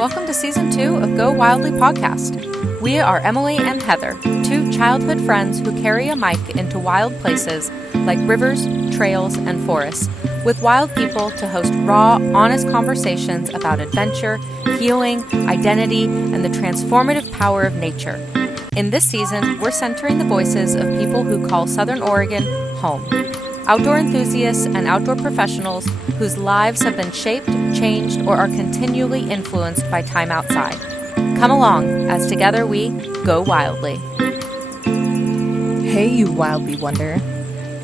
Welcome to Season 2 of Go Wildly podcast. We are Emily and Heather, two childhood friends who carry a mic into wild places like rivers, trails, and forests, with wild people to host raw, honest conversations about adventure, healing, identity, and the transformative power of nature. In this season, we're centering the voices of people who call Southern Oregon home. Outdoor enthusiasts and outdoor professionals whose lives have been shaped, changed, or are continually influenced by time outside. Come along as together we go wildly. Hey, you wildly wonder.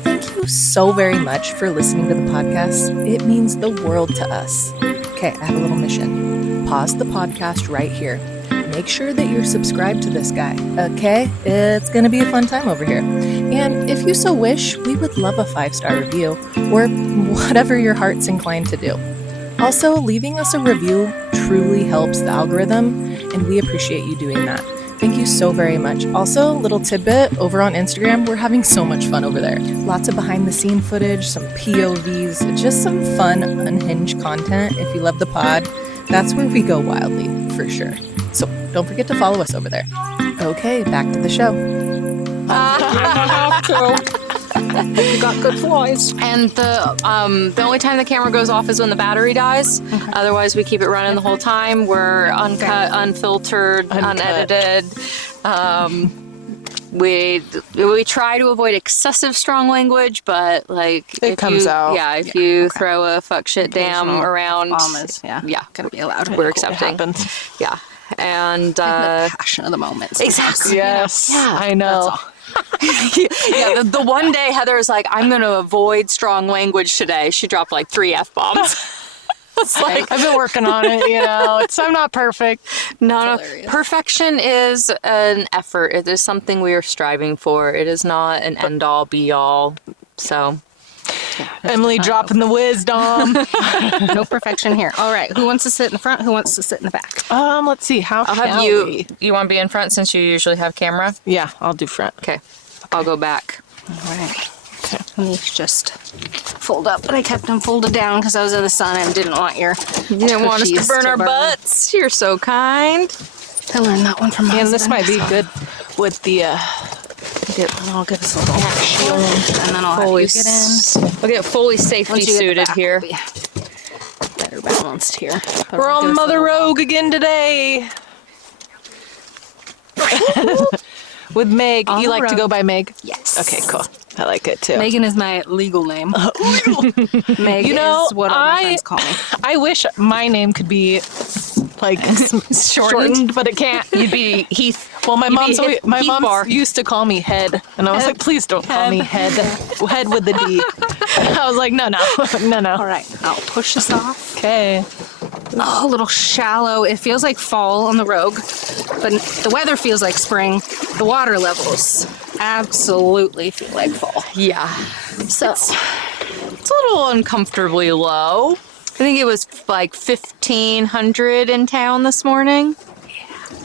Thank you so very much for listening to the podcast. It means the world to us. Okay, I have a little mission. Pause the podcast right here. Make sure that you're subscribed to this guy, okay? It's gonna be a fun time over here. And if you so wish, we would love a 5-star review, or whatever your heart's inclined to do. Also, leaving us a review truly helps the algorithm, and we appreciate you doing that. Thank you so very much. Also, little tidbit, over on Instagram, we're having so much fun over there. Lots of behind-the-scene footage, some POVs, just some fun, unhinged content. If you love the pod, that's where we go wildly, for sure. So don't forget to follow us over there. Okay, back to the show. I don't have to. You got good flies. And the only time the camera goes off is when the battery dies. Okay. Otherwise, we keep it running the whole time. We're uncut, unfiltered, unedited. We try to avoid excessive strong language, but like It comes out. Yeah, if you throw a fuck shit damn Occasional around, Bombers, yeah, gonna be allowed. we're accepting. Yeah, and The passion of the moment. sometimes. exactly. Yes, Yeah, I know. Yeah, the one day Heather's like, I'm going to avoid strong language today. She dropped like 3 F-bombs. It's like, I've been working on it. I'm not perfect. no, hilarious. perfection is an effort. It is something we are striving for. It is not an end-all, be-all. So, Emily dropping the wisdom. No perfection here. All right. Who wants to sit in the front? Who wants to sit in the back? Let's see. How I'll have shall you. we? You want to be in front since you usually have camera? Yeah, I'll do front. Okay. I'll go back. All right. Okay. Let me just fold up. But I kept them folded down because I was in the sun and didn't want your You didn't want us to tushies burn our butts. You're so kind. I learned that one from my And this husband. might be good with the. I'll give us a little action, and then I'll have you get in. We'll get fully safety Once you get the suited back, here. we'll be better balanced here. But We're I'll on give us a Mother little- Rogue again today. With Meg. On You the like to road. go by Meg? Yes. Okay, cool. I like it too. Megan is my legal name. Meg You know, is what all my friends call me. I wish my name could be like shortened, but it can't. You'd be Heath. Well, my mom's Heath mom Bar. used to call me Head, and I was like, please don't call me Head. Head with the D. I was like, no. All right. I'll push this off. Okay. Oh, a little shallow. It feels like fall on the Rogue, but the weather feels like spring. The water levels absolutely feel like fall. Yeah. So, It's a little uncomfortably low. I think it was like 1,500 in town this morning.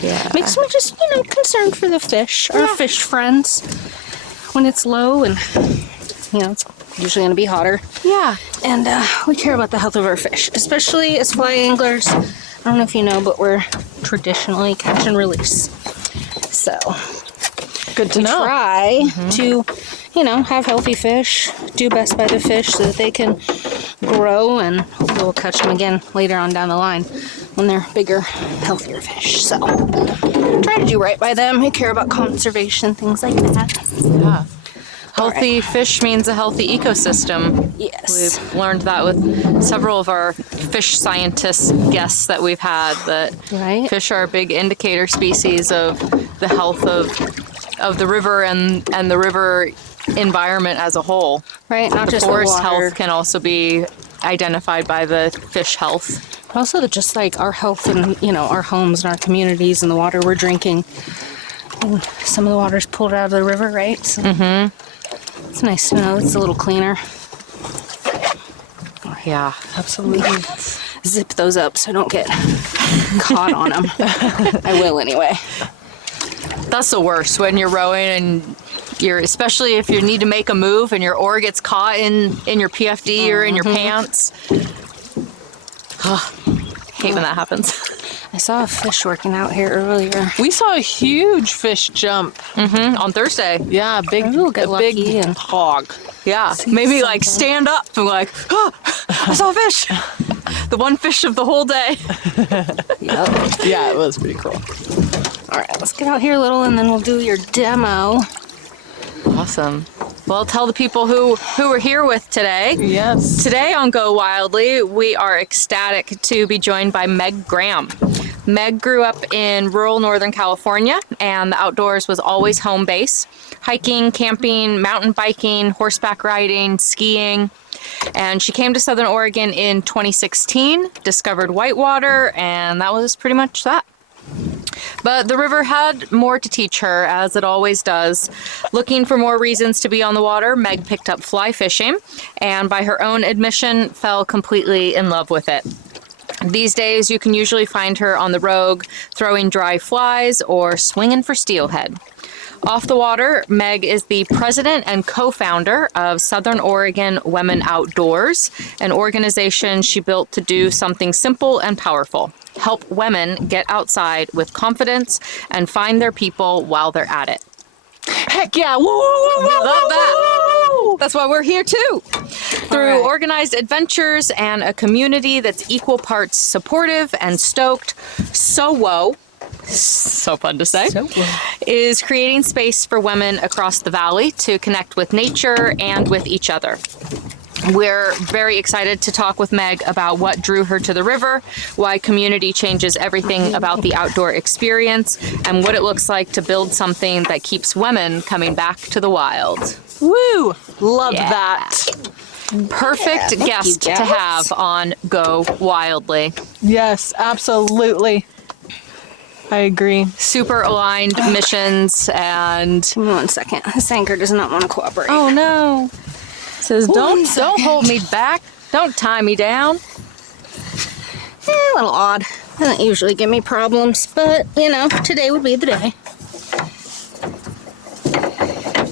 Yeah. makes me just, concerned for the fish, our fish friends. When it's low and, it's usually going to be hotter. Yeah. And we care about the health of our fish, especially as fly anglers. I don't know if you know, but we're traditionally catch and release. So, Good to we know. try to, have healthy fish, do best by the fish so that they can grow, and hopefully we'll catch them again later on down the line when they're bigger, healthier fish. So try to do right by them. We care about conservation, things like that. Yeah. Healthy fish means a healthy ecosystem. Yes. We've learned that with several of our fish scientist guests that we've had, that Right. fish are a big indicator species of the health of the river and the river environment as a whole. Right, not The just forest the water. health can also be identified by the fish health. Also, just like our health and, our homes and our communities and the water we're drinking. And some of the water's pulled out of the river, right? So it's nice to know it's a little cleaner. Yeah. Absolutely. Zip those up so I don't get caught on them. I will anyway. That's the worst, when you're rowing and especially if you need to make a move and your oar gets caught in your PFD or in your pants. Hate when that happens. I saw a fish working out here earlier. We saw a huge fish jump. On Thursday. Yeah, a big, Maybe we'll get a lucky big and hog. Yeah. See Maybe like something. stand up and like, oh, I saw a fish. The one fish of the whole day. Yep. Yeah, it was pretty cool. All right, let's get out here a little and then we'll do your demo. Awesome. Well, tell the people who we're here with today. Yes. Today on Go Wildly, we are ecstatic to be joined by Meg Graham. Meg grew up in rural Northern California, and the outdoors was always home base. Hiking, camping, mountain biking, horseback riding, skiing. And she came to Southern Oregon in 2016, discovered whitewater, and that was pretty much that. But the river had more to teach her, as it always does. Looking for more reasons to be on the water, Meg picked up fly fishing, and by her own admission, fell completely in love with it. These days, you can usually find her on the Rogue, throwing dry flies or swinging for steelhead. Off the water, Meg is the president and co-founder of Southern Oregon Women Outdoors, an organization she built to do something simple and powerful: help women get outside with confidence and find their people while they're at it. Heck yeah. Woo, woo, woo, woo, Love that. woo. That's why we're here too. Through right. organized adventures and a community that's equal parts supportive and stoked, so fun to say, is creating space for women across the valley to connect with nature and with each other. We're very excited to talk with Meg about what drew her to the river, why community changes everything about the outdoor experience, and what it looks like to build something that keeps women coming back to the wild. Woo. Love Yeah. that. Perfect guest to have on Go Wildly. Yes, absolutely. I agree. Super aligned missions and... Give me 1 second. This anchor does not want to cooperate. Oh no. Says don't hold me back. Don't tie me down. A little odd. Doesn't usually give me problems, but you know, today would be the day.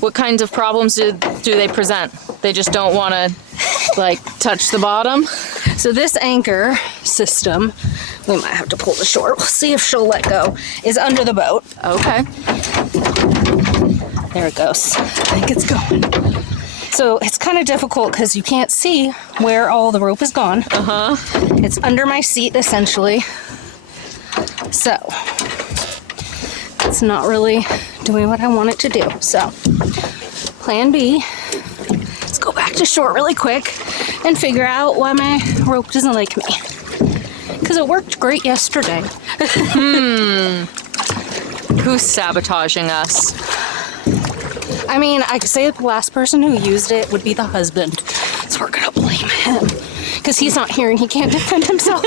What kinds of problems do they present? They just don't want to like touch the bottom. So this anchor system, we might have to pull the short. We'll see if she'll let go. Is under the boat. Okay. There it goes. I think it's going. So it's kind of difficult because you can't see where all the rope is gone. It's under my seat essentially. So it's not really doing what I want it to do. So plan B, let's go back to short really quick and figure out why my rope doesn't like me. Because it worked great yesterday. Who's sabotaging us? I mean, I could say the last person who used it would be the husband. So we're gonna blame him. Because he's not here and he can't defend himself.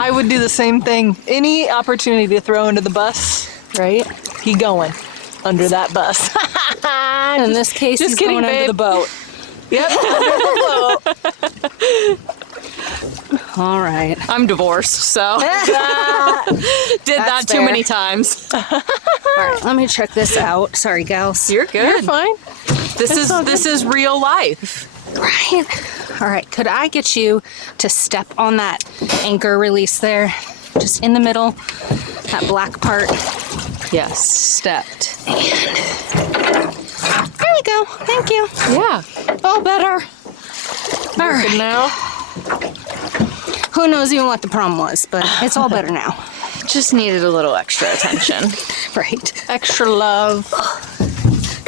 I would do the same thing. Any opportunity to throw into the bus, Right? he going under that bus. In this case, just he's kidding, going under babe. the boat. Yep. All right. I'm divorced, so did that too fair. many times. All right, let me check this out. Sorry, gals. You're good. You're fine. This is real life. Right. All right, could I get you to step on that anchor release there? Just in the middle, that black part. Yes, stepped. There we go. Thank you. Yeah. All better. All right. Good now. Who knows even what the problem was, but it's all better now. Just needed a little extra attention. Right. Extra love.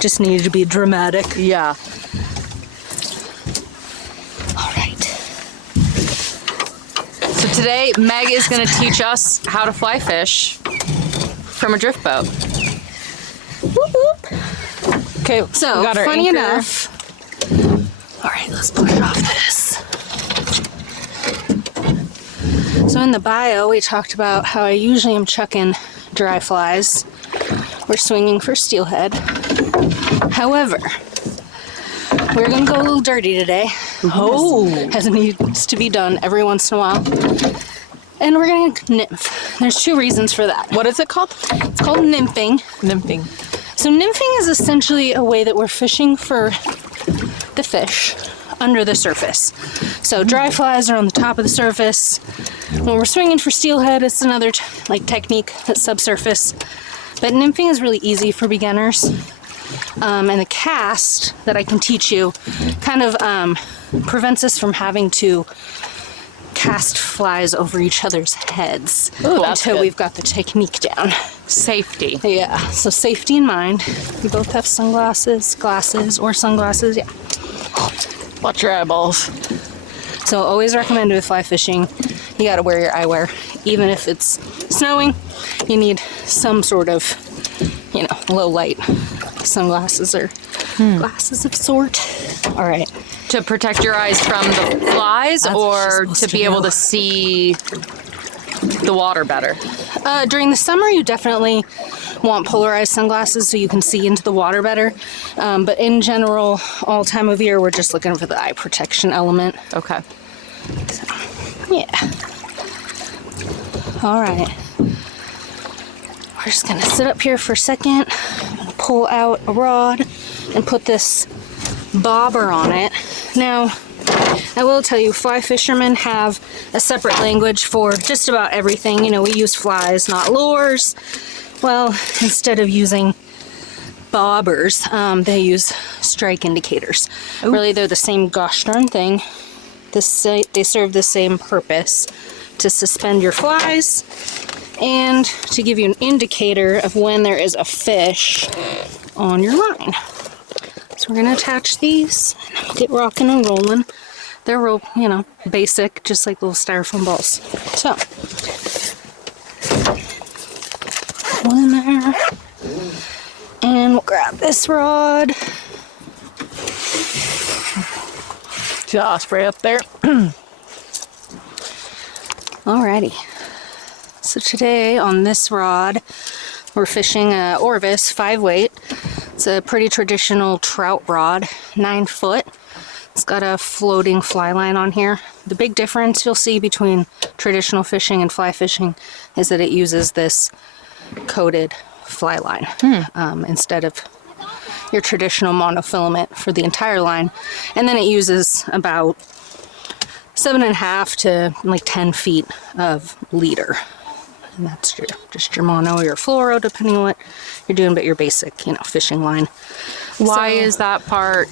Just needed to be dramatic. Yeah. All right. So today, Meg is going to teach us how to fly fish from a drift boat. Whoop, whoop. Okay, So, we got our funny anchor. enough. All right, let's push off this. So in the bio, we talked about how I usually am chucking dry flies. We're swinging for steelhead. However, we're gonna go a little dirty today. Oh. As it needs to be done every once in a while. And we're gonna nymph. There's 2 reasons for that. What is it called? It's called nymphing. Nymphing. So nymphing is essentially a way that we're fishing for the fish under the surface. So dry flies are on the top of the surface. When we're swinging for steelhead, it's another technique that's subsurface. But nymphing is really easy for beginners. And the cast that I can teach you kind of prevents us from having to cast flies over each other's heads until we've got the technique down. Safety. Yeah, so safety in mind. We both have sunglasses, glasses, or sunglasses, yeah. Watch your eyeballs. So always recommend with fly fishing, you gotta wear your eyewear. Even if it's snowing, you need some sort of, low light sunglasses or glasses of sort. All right. To protect your eyes from the flies or to be able to see the water better? During the summer, you definitely want polarized sunglasses so you can see into the water better. But in general, all time of year, we're just looking for the eye protection element. Okay. So, yeah. All right. We're just gonna sit up here for a second, pull out a rod, and put this bobber on it. Now, I will tell you, fly fishermen have a separate language for just about everything. We use flies, not lures. Well, instead of using bobbers, they use strike indicators. Ooh. Really, they're the same gosh darn thing. They serve the same purpose, to suspend your flies and to give you an indicator of when there is a fish on your line. So we're gonna attach these and get rocking and rolling. They're real, basic, just like little styrofoam balls. So, one there, and we'll grab this rod. See the osprey up there? Alrighty. So today on this rod, we're fishing a Orvis 5-weight. It's a pretty traditional trout rod, 9 foot. It's got a floating fly line on here. The big difference you'll see between traditional fishing and fly fishing is that it uses this coated fly line instead of your traditional monofilament for the entire line. And then it uses about 7.5 to 10 feet of leader. And that's just your mono or your fluoro, depending on what you're doing, but your basic, fishing line. Why is that part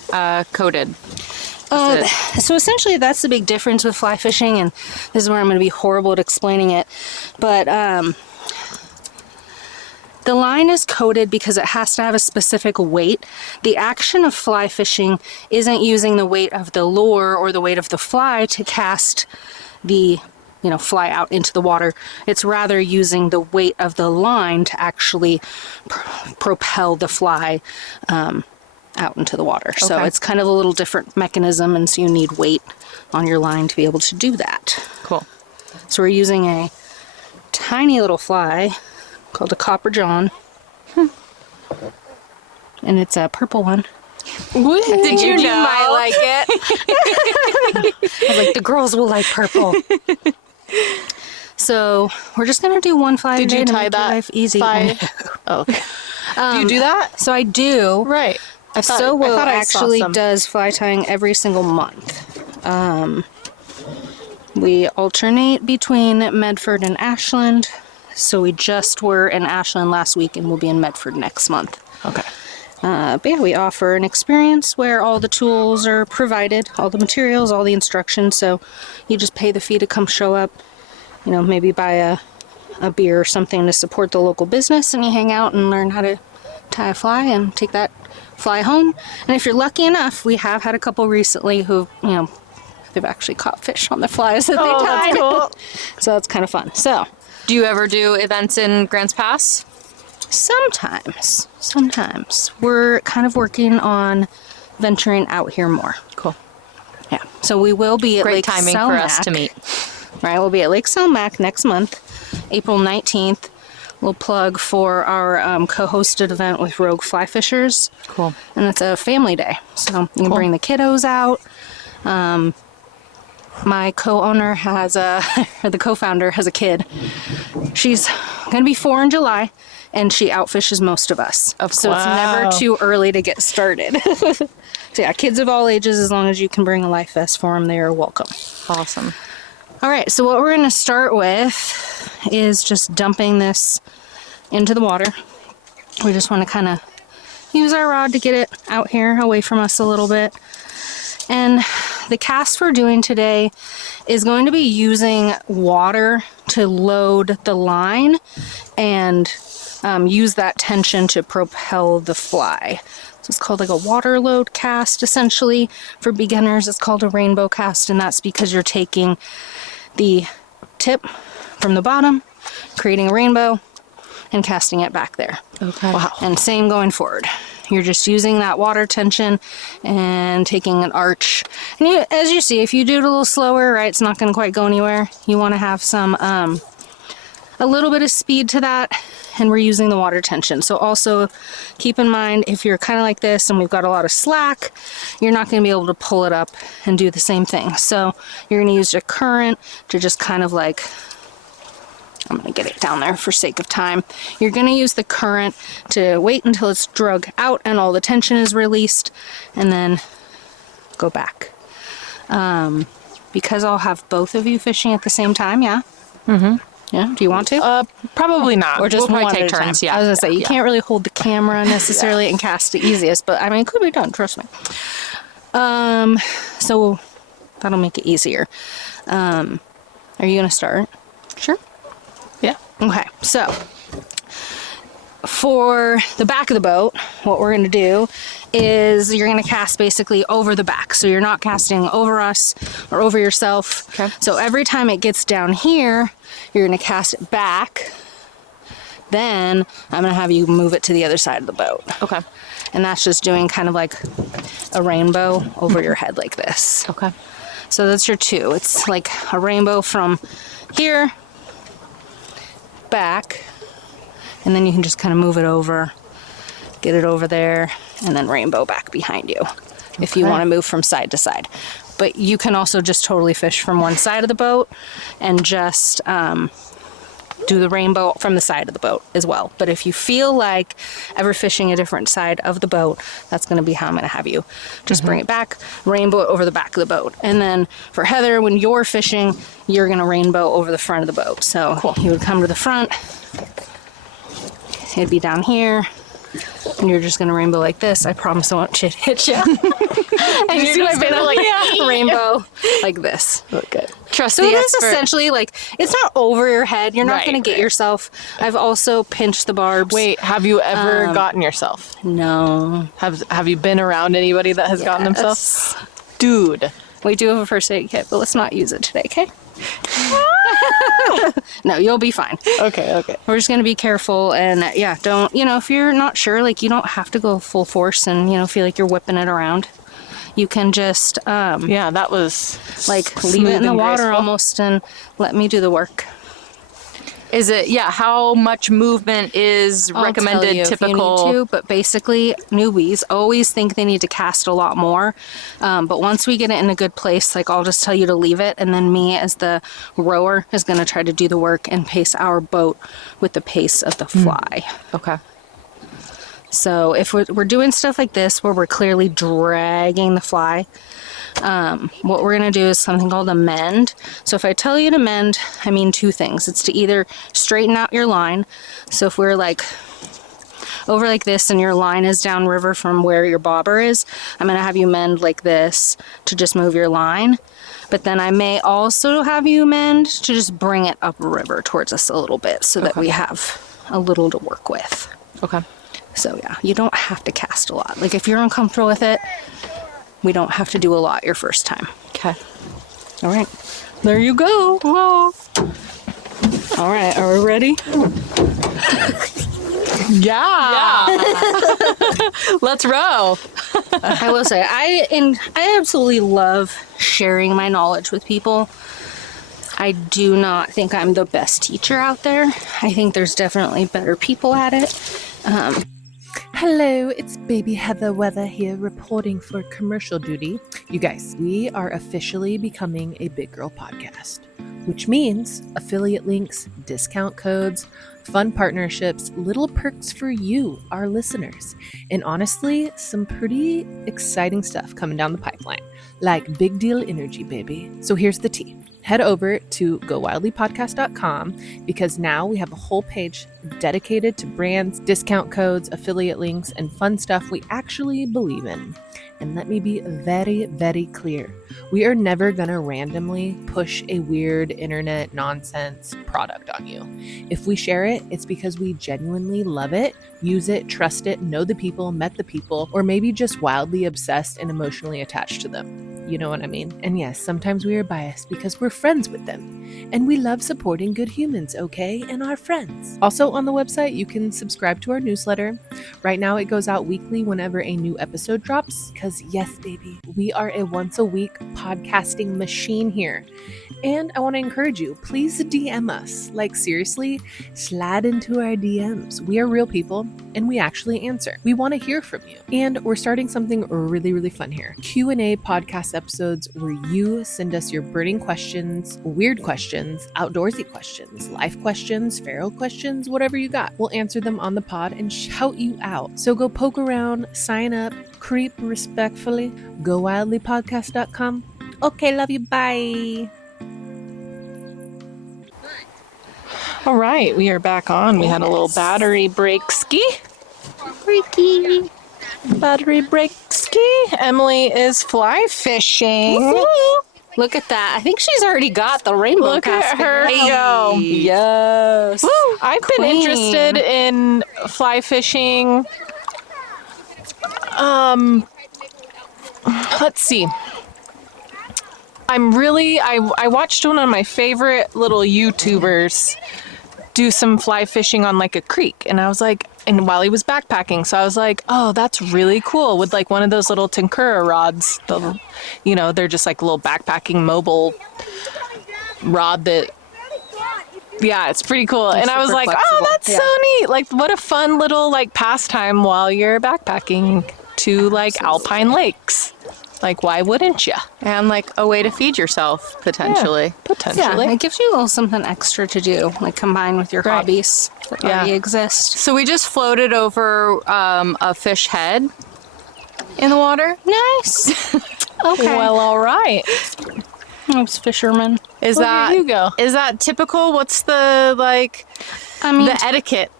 coated? So essentially that's the big difference with fly fishing, and this is where I'm going to be horrible at explaining it, but the line is coated because it has to have a specific weight. The action of fly fishing isn't using the weight of the lure or the weight of the fly to cast the fly out into the water. It's rather using the weight of the line to actually propel the fly out into the water. Okay. So it's kind of a little different mechanism, and so you need weight on your line to be able to do that. Cool. So we're using a tiny little fly called a Copper John. And it's a purple one. Did you know? I like it. I was like, the girls will like purple. So we're just gonna do one fly Did today you to tie make that life easy. fly? Oh, okay. Do you do that? So I do. Right. I I actually does fly tying every single month. We alternate between Medford and Ashland. So we just were in Ashland last week, and we'll be in Medford next month. Okay. But yeah, we offer an experience where all the tools are provided, all the materials, all the instructions. So you just pay the fee to come show up, maybe buy a beer or something to support the local business, and you hang out and learn how to tie a fly and take that fly home. And if you're lucky enough, we have had a couple recently who, they've actually caught fish on the flies that they tied. Cool. So it's kind of fun. So, Do you ever do events in Grants Pass? Sometimes. We're kind of working on venturing out here more. Cool. Yeah. So we will be at Great Lake timing Selmac. for us to meet. Right, we'll be at Lake Selmac next month, April 19th. We'll plug for our co-hosted event with Rogue Fly Fishers. Cool. And it's a family day. So you can bring the kiddos out. My co-owner has or the co-founder has a kid. She's going to be 4 in July, and she outfishes most of us. So it's never too early to get started. So yeah, kids of all ages, as long as you can bring a life vest for them, they are welcome. Awesome. All right, so what we're going to start with is just dumping this into the water. We just want to kind of use our rod to get it out here away from us a little bit. And the cast we're doing today is going to be using water to load the line and use that tension to propel the fly. So it's called like a water load cast, essentially. For beginners, it's called a rainbow cast, and that's because you're taking the tip from the bottom, creating a rainbow, and casting it back there. Okay. Wow. And same going forward. You're just using that water tension and taking an arch. And you, as you see, if you do it a little slower, right, it's not going to quite go anywhere. You want to have some, a little bit of speed to that, and we're using the water tension. So also keep in mind, if you're kind of like this and we've got a lot of slack, you're not going to be able to pull it up and do the same thing. So you're going to use your current to just kind of like, I'm going to get it down there for sake of time. You're going to use the current to wait until it's drug out and all the tension is released, and then go back. Because I'll have both of you fishing at the same time, yeah? Mm-hmm. Yeah, do you want to? Probably not. Or just we'll one probably at take a time? turns, yeah. I was going to say, you can't really hold the camera necessarily and cast the easiest, but I mean, it could be done, trust me. So that'll make it easier. Are you going to start? Sure. Yeah. Okay, so for the back of the boat, what we're going to do is you're going to cast basically over the back. So you're not casting over us or over yourself. Okay. So every time it gets down here, you're going to cast it back. Then I'm going to have you move it to the other side of the boat. Okay. And that's just doing kind of like a rainbow over your head like this. Okay. So that's your two. It's like a rainbow from here back, and then you can just kind of move it over, get it over there, and then rainbow back behind you if you want to move from side to side. But you can also just totally fish from one side of the boat and just do the rainbow from the side of the boat as well. But if you feel like ever fishing a different side of the boat, that's going to be how I'm going to have you just bring it back, rainbow it over the back of the boat. And then for Heather, when you're fishing, you're going to rainbow over the front of the boat. So you would come to the front, it'd be down here, and you're just going to rainbow like this. I promise I won't hit you. And you're just going to like rainbow like this. Okay. Trust So the it is expert. essentially like, it's not over your head. You're not Right, going to get right. yourself. I've also pinched the barbs. Wait, have you ever gotten yourself? No. Have you been around anybody that has gotten themselves? Dude. We do have a first aid kit, but let's not use it today, okay? No, you'll be fine. Okay. We're just going to be careful and don't, if you're not sure, like you don't have to go full force and, feel like you're whipping it around. You can just, Yeah, that was like leave it in the water almost and let me do the work. Is it, how much movement is I'll recommended tell you typical? if you need to, but basically newbies always think they need to cast a lot more. But once we get it in a good place, like I'll just tell you to leave it. And then me as the rower is going to try to do the work and pace our boat with the pace of the fly. Okay. So if we're doing stuff like this where we're clearly dragging the fly, what we're going to do is something called a mend. So if I tell you to mend, I mean two things. It's to either straighten out your line. So if we're like over like this and your line is downriver from where your bobber is, I'm going to have you mend like this to just move your line. But then I may also have you mend to just bring it upriver towards us a little bit so that we have a little to work with. Okay. So you don't have to cast a lot. Like if you're uncomfortable with it, we don't have to do a lot your first time. Okay. All right. There you go. Whoa. All right. Are we ready? Yeah. Let's row. I will say, I absolutely love sharing my knowledge with people. I do not think I'm the best teacher out there. I think there's definitely better people at it. Hello, it's Baby Heather Weather here reporting for commercial duty. You guys, we are officially becoming a big girl podcast. which means affiliate links, discount codes, fun partnerships, little perks for you, our listeners, and honestly, some pretty exciting stuff coming down the pipeline, like big deal energy, baby. So here's the tea. Head over to GOWILDLYpodcast.com because now we have a whole page dedicated to brands, discount codes, affiliate links, and fun stuff we actually believe in. And let me be very, very clear. We are never going to randomly push a weird internet nonsense product on you. If we share it, it's because we genuinely love it, use it, trust it, know the people, met the people, or maybe just wildly obsessed and emotionally attached to them. You know what I mean? And yes, sometimes we are biased because we're friends with them. And we love supporting good humans, okay? And our friends. Also on the website, you can subscribe to our newsletter. Right now it goes out weekly whenever a new episode drops. Because yes, baby, we are a once a week podcasting machine here. And I want to encourage you, please DM us. Like seriously, slide into our DMs. We are real people and we actually answer. We want to hear from you. And we're starting something really, really fun here. Q&A podcast episodes where you send us your burning questions, weird questions, outdoorsy questions, life questions, feral questions, whatever you got. We'll answer them on the pod and shout you out. So go poke around, sign up, creep respectfully, GoWildlyPodcast.com. Okay, love you, bye. All right, we are back on. We had a little battery break ski. Freaky. Battery break ski. Emily is fly fishing. Woo-hoo. Look at that. I think she's already got the rainbow Look cast at her figure. go. Yes. Woo. I've been Queen. interested in fly fishing. Let's see. I watched one of my favorite little YouTubers do some fly fishing on like a creek, and I was like, and while he was backpacking, so I was like, oh, that's really cool, with like one of those little Tenkura rods. They're just like a little backpacking mobile rod that, yeah, it's pretty cool. And I was like, flexible. Oh, that's so neat. Like, what a fun little like pastime while you're backpacking to like alpine lakes. Like, why wouldn't you? And like a way to feed yourself, potentially. Yeah, potentially. Yeah, it gives you a little something extra to do, like combine with your Right. hobbies that already exist. So we just floated over a fish head in the water. Nice. Okay. Well, all right. Those fishermen. Is Well, that here you go. Is that typical? What's the I mean, the etiquette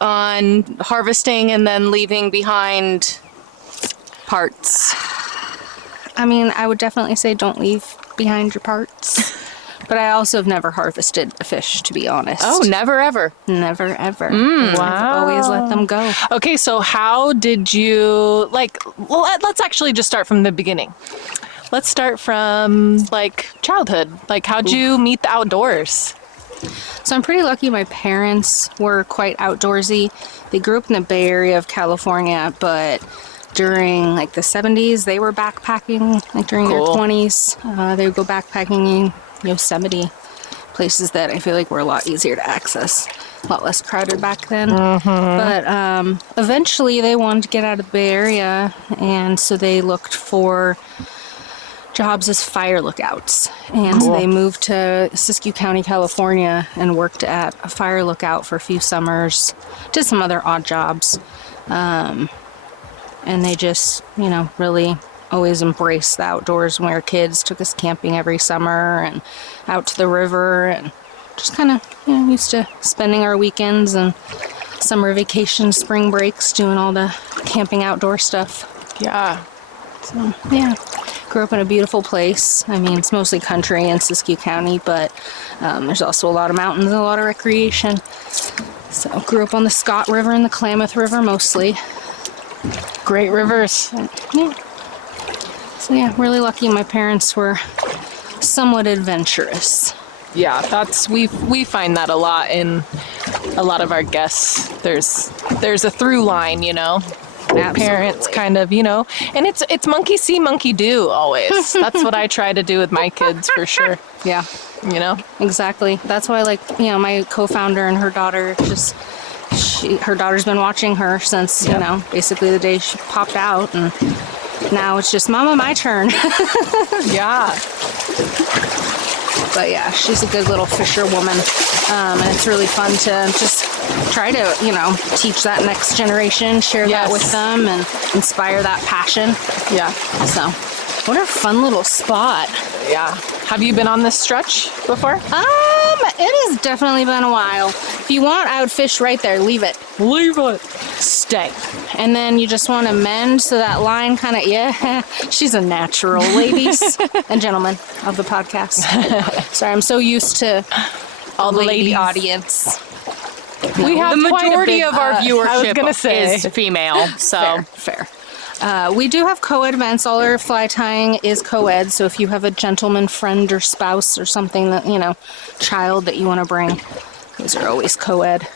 on harvesting and then leaving behind parts? I would definitely say don't leave behind your parts. But I also have never harvested a fish, to be honest. Oh, never ever. Never, ever. Wow. I've always let them go. Okay, so how did you, let's actually just start from the beginning. Let's start from, childhood. How'd you meet the outdoors? So I'm pretty lucky my parents were quite outdoorsy. They grew up in the Bay Area of California, but during, the 70s, they were backpacking, during their Cool. 20s. They would go backpacking in Yosemite, places that I feel like were a lot easier to access, a lot less crowded back then. But eventually they wanted to get out of the Bay Area, and so they looked for jobs as fire lookouts. And so they moved to Siskiyou County, California, and worked at a fire lookout for a few summers, did some other odd jobs. And they just, really always embraced the outdoors when we were kids, took us camping every summer and out to the river, and just kind of, used to spending our weekends and summer vacations, spring breaks, doing all the camping outdoor stuff. Yeah. So, yeah. Grew up in a beautiful place. It's mostly country in Siskiyou County, but there's also a lot of mountains and a lot of recreation. So grew up on the Scott River and the Klamath River mostly. Great rivers. Yeah. So yeah, really lucky my parents were somewhat adventurous. Yeah, we find that a lot in a lot of our guests. There's a through line, Parents kind of, and it's monkey see, monkey do always. That's what I try to do with my kids for sure. Yeah. Exactly. That's why, my co-founder and her daughter her daughter's been watching her since, basically the day she popped out, and now it's just, Mama, my turn. Yeah. But yeah, she's a good little fisherwoman. And it's really fun to just try to, teach that next generation, share that with them, and inspire that passion. Yeah. So, what a fun little spot. Yeah. Have you been on this stretch before? It has definitely been a while. If you want, I would fish right there. Leave it. Leave it. Stay. And then you just want to mend so that line kind of, she's a natural, ladies and gentlemen of the podcast. Sorry, I'm so used to all the lady ladies. Audience. We have The quite a majority big, of our I was viewership gonna say. is female, so Fair. We do have co-ed events. All our fly tying is co-ed, so if you have a gentleman friend or spouse or something that, child that you want to bring, those are always co-ed.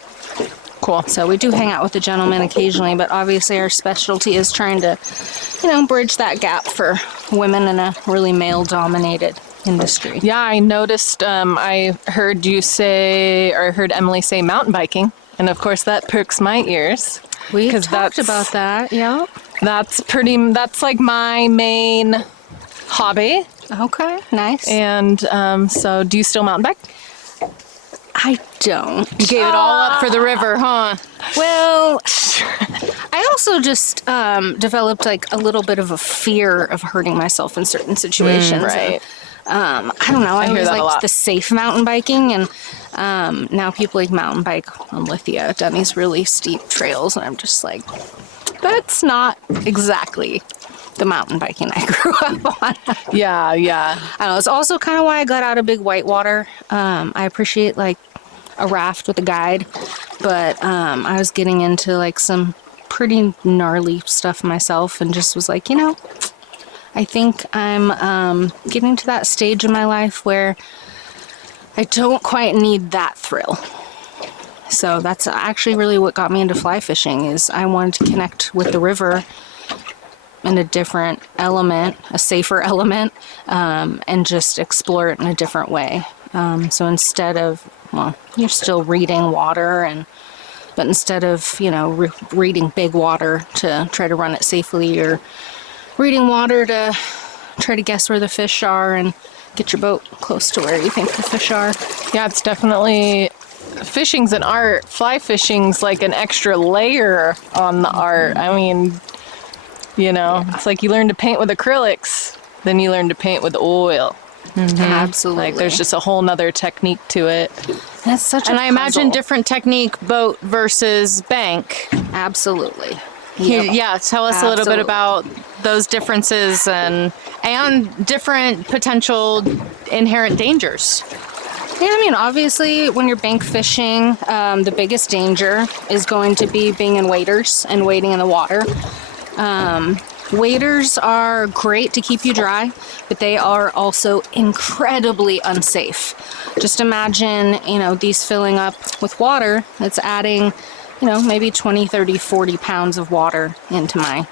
Cool. So we do hang out with the gentlemen occasionally, but obviously our specialty is trying to, bridge that gap for women in a really male-dominated industry. Yeah, I noticed, I heard Emily say mountain biking, and of course that perks my ears. We 'Cause talked about that, yeah. That's like my main hobby. Okay, nice. And so do you still mountain bike? I don't. you gave it all up for the river, huh? Well, I also just developed like a little bit of a fear of hurting myself in certain situations. Right. I don't know. I hear always that a lot. liked the safe mountain biking, and now people like mountain bike on Lithia down these really steep trails, and I'm just like, that's not exactly the mountain biking I grew up on. Yeah. I don't know. It's also kind of why I got out of big whitewater. I appreciate like a raft with a guide, but I was getting into like some pretty gnarly stuff myself, and just was like, I think I'm getting to that stage in my life where I don't quite need that thrill. So that's actually really what got me into fly fishing, is I wanted to connect with the river in a different element, a safer element, and just explore it in a different way. So instead of, you're still reading water, but instead of, reading big water to try to run it safely, you're reading water to try to guess where the fish are and get your boat close to where you think the fish are. Yeah, it's definitely, fishing's an art. Fly fishing's like an extra layer on the art. I mean, it's like you learn to paint with acrylics, then you learn to paint with oil. Absolutely. Like there's just a whole nother technique to it. That's such a And I imagine puzzle. different technique, boat versus bank. Absolutely. Yeah, tell us a little bit Absolutely. about those differences and different potential inherent dangers. Yeah, I mean, obviously, when you're bank fishing, the biggest danger is going to be being in waders and wading in the water. Waders are great to keep you dry, but they are also incredibly unsafe. Just imagine, these filling up with water that's adding, maybe 20, 30, 40 pounds of water into my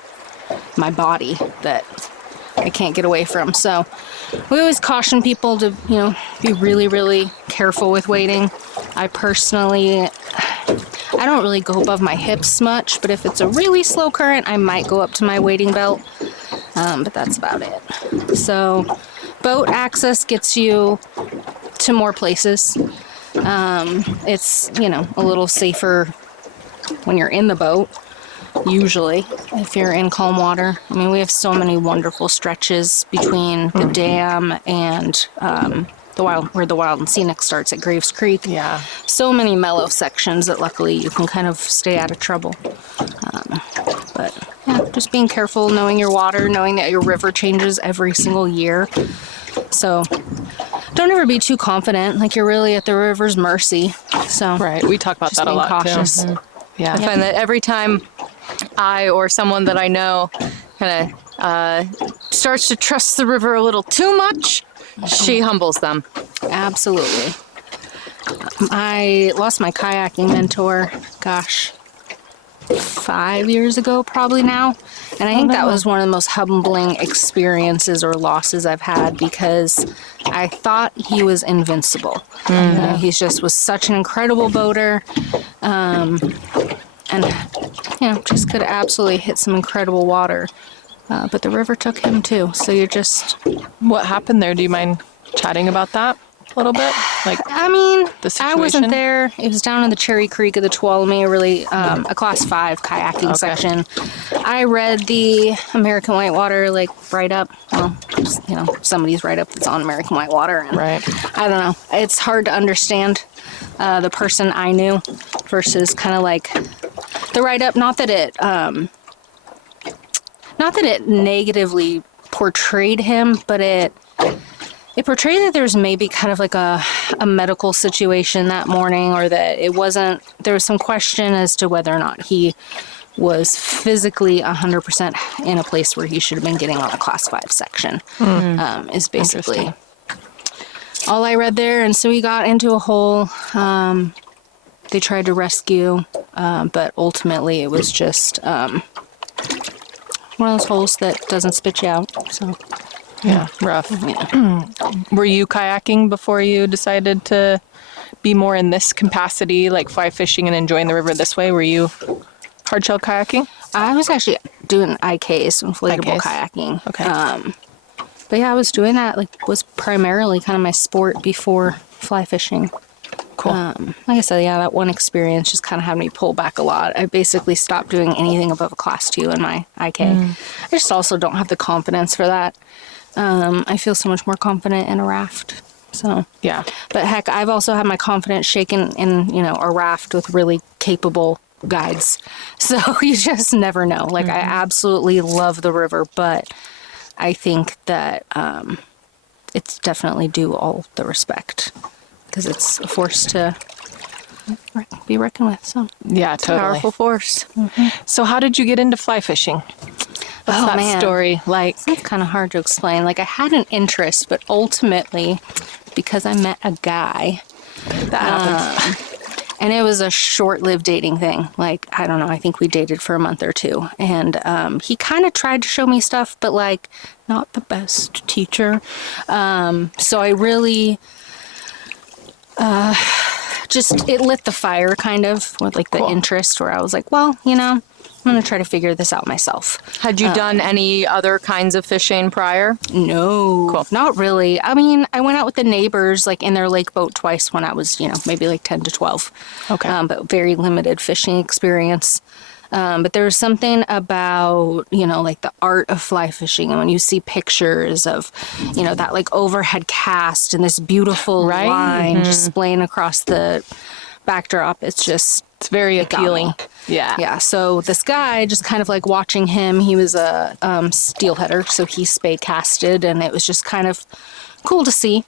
body that I can't get away from. So we always caution people to, be really, really careful with wading. I personally, I don't really go above my hips much, but if it's a really slow current, I might go up to my wading belt. But that's about it. So boat access gets you to more places. It's, a little safer when you're in the boat. Usually, if you're in calm water. I mean, we have so many wonderful stretches between the dam and where the Wild and Scenic starts at Graves Creek. Yeah. So many mellow sections that luckily you can kind of stay out of trouble. But yeah, just being careful, knowing your water, knowing that your river changes every single year. So don't ever be too confident, like you're really at the river's mercy. So Right. We talk about just that a being lot cautious. too. Yeah. I find that every time I or someone that I know kind of starts to trust the river a little too much, she humbles them. Absolutely. I lost my kayaking mentor, 5 years ago probably now. And I think that was one of the most humbling experiences or losses I've had, because I thought he was invincible. He just was such an incredible boater. And, just could absolutely hit some incredible water. But the river took him too. So you're just... What happened there? Do you mind chatting about that? a little bit? Like, I mean, the I wasn't situation? there. It was down in the Cherry Creek of the Tuolumne, really a class 5 kayaking section. I read the American Whitewater like write-up. Well, just, somebody's write-up that's on American Whitewater. And Right. I don't know. It's hard to understand the person I knew versus kind of like the write-up. Not that it negatively portrayed him, but it portrayed that there was maybe kind of like a medical situation that morning, or that there was some question as to whether or not he was physically 100% in a place where he should have been getting on a class 5 section, is basically all I read there. And so he got into a hole. They tried to rescue, but ultimately it was just one of those holes that doesn't spit you out. So Yeah, rough. yeah. Were you kayaking before you decided to be more in this capacity, like fly fishing and enjoying the river this way? Were you hardshell kayaking? I was actually doing IKs, inflatable IKs. kayaking. Okay. But yeah, I was doing that, was primarily kind of my sport before fly fishing. Cool. Like I said, yeah, that one experience just kind of had me pull back a lot. I basically stopped doing anything above a class 2 in my IK. I just also don't have the confidence for that. I feel so much more confident in a raft. So Yeah. but heck, I've also had my confidence shaken in, a raft with really capable guides. So you just never know. Like, I absolutely love the river, but I think that it's definitely due all the respect, because it's a force to be reckoned with. So Yeah, it's a totally. powerful force. So how did you get into fly fishing? What's Oh, that man. story like? It's kind of hard to explain. Like, I had an interest, but ultimately, because I met a guy, That happens. and it was a short-lived dating thing. Like, I don't know, I think we dated for a month or 2. And he kind of tried to show me stuff, but, like, not the best teacher. So I really just, it lit the fire, kind of, with, like, the Cool. interest, where I was like, well, I'm going to try to figure this out myself. Had you done any other kinds of fishing prior? No, Cool. not really. I mean, I went out with the neighbors, like, in their lake boat twice when I was, maybe like 10 to 12. Okay. But very limited fishing experience. But there was something about, like the art of fly fishing. And when you see pictures of, that like overhead cast and this beautiful Right. line just splaying across the backdrop, it's just, It's very it got me. appealing. Yeah. Yeah, so this guy, just kind of like watching him, he was a steelheader, so he spay casted, and it was just kind of cool to see.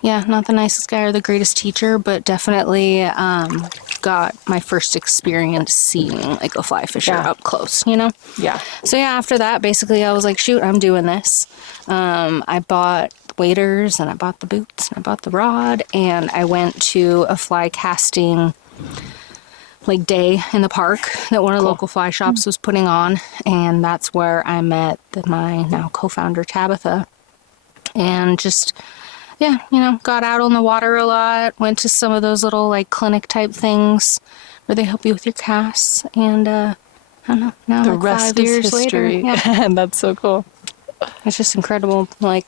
Yeah, not the nicest guy or the greatest teacher, but definitely got my first experience seeing like a fly fisher Yeah. up close, Yeah. So yeah, after that, basically I was like, shoot, I'm doing this. I bought waders, and I bought the boots, and I bought the rod, and I went to a fly casting like day in the park that one of the local fly shops was putting on, and that's where I met my now co-founder Tabitha, and just got out on the water a lot, went to some of those little like clinic type things where they help you with your casts, and I don't know, now The like rest 5 is years history. later, yeah, That's so cool. it's just incredible, like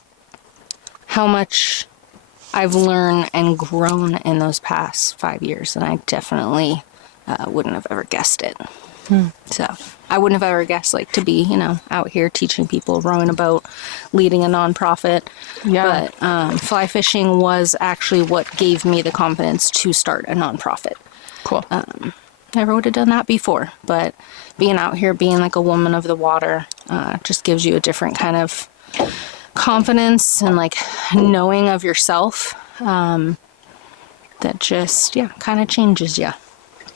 how much I've learned and grown in those past 5 years, and I definitely wouldn't have ever guessed it. So I wouldn't have ever guessed like to be, out here teaching people, rowing a boat, leading a nonprofit. Yeah. But fly fishing was actually what gave me the confidence to start a nonprofit. Cool. Never would have done that before, but being out here, being like a woman of the water, just gives you a different kind of confidence and like knowing of yourself, that just, kind of changes you.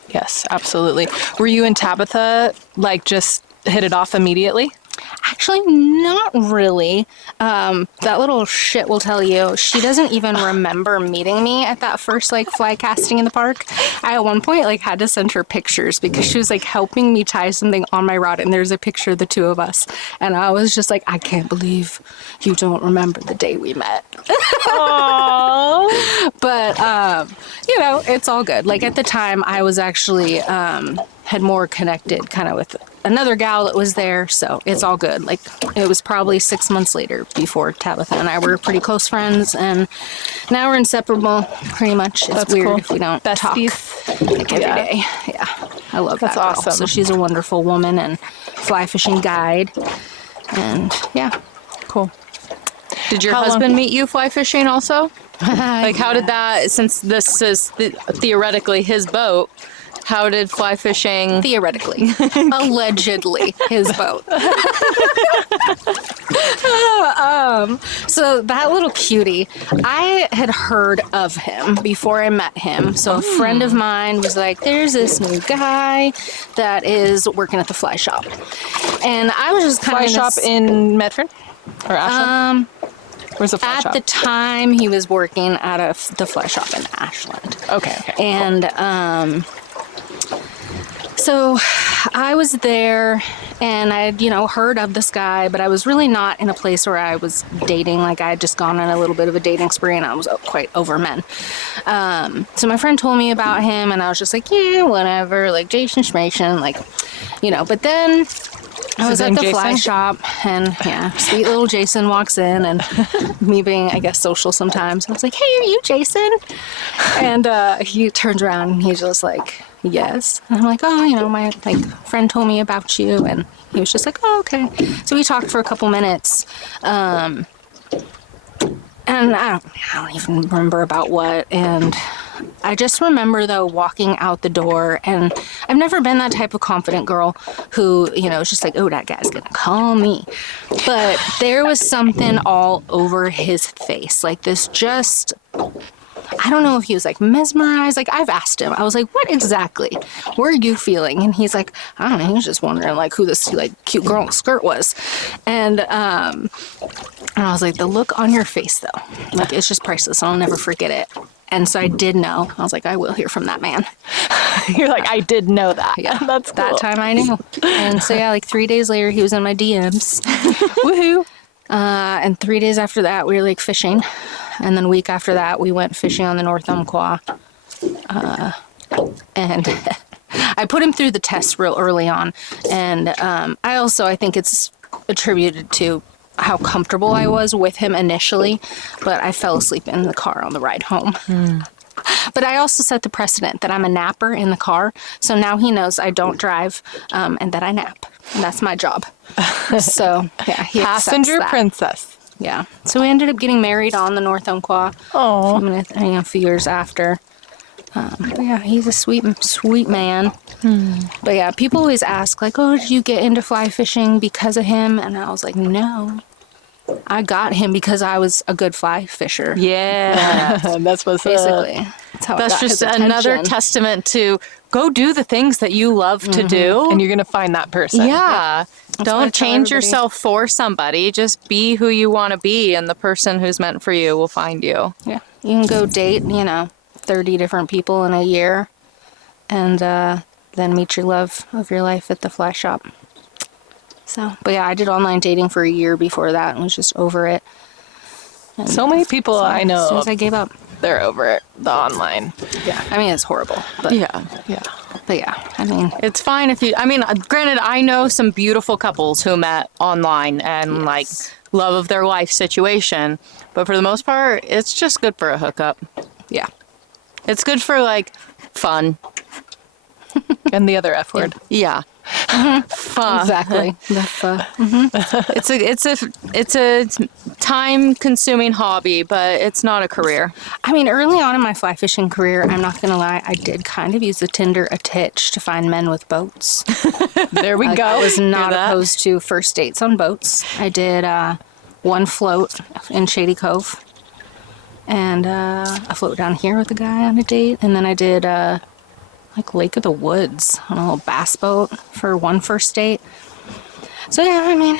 Yes, absolutely. Were you and Tabitha like just hit it off immediately? Actually, not really. That little shit will tell you, she doesn't even remember meeting me at that first, like, fly casting in the park. I, at one point, like, had to send her pictures because she was, like, helping me tie something on my rod, and there's a picture of the two of us. And I was just like, I can't believe you don't remember the day we met. Oh. But, it's all good. Like, at the time, I was actually had more connected kind of with another gal that was there, so it's all good. Like, it was probably 6 months later before Tabitha and I were pretty close friends, and now we're inseparable, pretty much. It's That's weird cool. if we don't Besties. talk like every day. Yeah, I love That's that girl. awesome. So she's a wonderful woman and fly fishing guide, and yeah. Cool. Did your How long- husband meet you fly fishing also? Like, how did that, since this is theoretically his boat, how did fly fishing? Theoretically, allegedly, his boat. So that little cutie, I had heard of him before I met him. So a friend of mine was like, there's this new guy that is working at the fly shop. And I was just kind Fly of shop in Medford? Or Ashland? Where's the fly at shop? the time he was working at the fly shop in Ashland. Okay. And so I was there, and I had, heard of this guy, but I was really not in a place where I was dating. Like, I had just gone on a little bit of a dating spree, and I was quite over men. So my friend told me about him, and I was just like, yeah, whatever, like, Jason Schmation, like, but then I was his at name the fly Jason? shop, and yeah, sweet little Jason walks in, and me being, I guess, social sometimes, I was like, hey, are you Jason? And he turns around, and he's just like, yes. And I'm like, oh, my friend told me about you, and he was just like, oh, okay. So we talked for a couple minutes, and I don't even remember about what, and I just remember, though, walking out the door, and I've never been that type of confident girl who, is just like, oh, that guy's gonna call me. But there was something all over his face, like this just, I don't know if he was like mesmerized. Like, I've asked him, I was like, what exactly were you feeling? And he's like, I don't know, he was just wondering like who this like cute girl in the skirt was. And I was like, the look on your face though, like, it's just priceless. I'll never forget it. And so I did know. I was like, I will hear from that man. You're like, I did know that. Yeah, That's cool. that time I knew. And so yeah, like 3 days later, he was in my DMs. Woohoo. And 3 days after that, we were like fishing. And then a week after that, we went fishing on the North Umpqua. And I put him through the test real early on. And I think it's attributed to how comfortable I was with him initially, but I fell asleep in the car on the ride home. But I also set the precedent that I'm a napper in the car, so now he knows I don't drive, and that I nap. And that's my job. So, yeah, he accepts Passenger that. princess. Yeah. So we ended up getting married on the North Umpqua. Oh. A few years after. But yeah, he's a sweet man. But yeah, people always ask, like, oh, did you get into fly fishing because of him? And I was like, no. I got him because I was a good fly fisher. Yeah. That's what's Basically. That's how I That's got his just another attention. testament to go do the things that you love to do. and you're going to find that person. Yeah. what I Don't tell change everybody. yourself for somebody. Just be who you want to be, and the person who's meant for you will find you. Yeah. You can go date, 30 different people in a year, and then meet your love of your life at the fly shop. So, but yeah, I did online dating for a year before that and was just over it. And So many people I as soon know, as I gave up. they're over it, the online. Yeah. I mean, it's horrible. But Yeah. But yeah, I mean, It's fine if you, granted, I know some beautiful couples who met online and like love of their life situation, but for the most part, it's just good for a hookup. yeah. It's good for like fun. And the other F word. Yeah. Fun. Exactly. It's a time consuming hobby, but it's not a career. I mean, early on in my fly fishing career, I'm not going to lie, I did kind of use the Tinder a titch to find men with boats. There we I go. was not that? opposed to first dates on boats. I did one float in Shady Cove and a float down here with a guy on a date. And then I did like Lake of the Woods on a little bass boat for one first date. So yeah, I mean,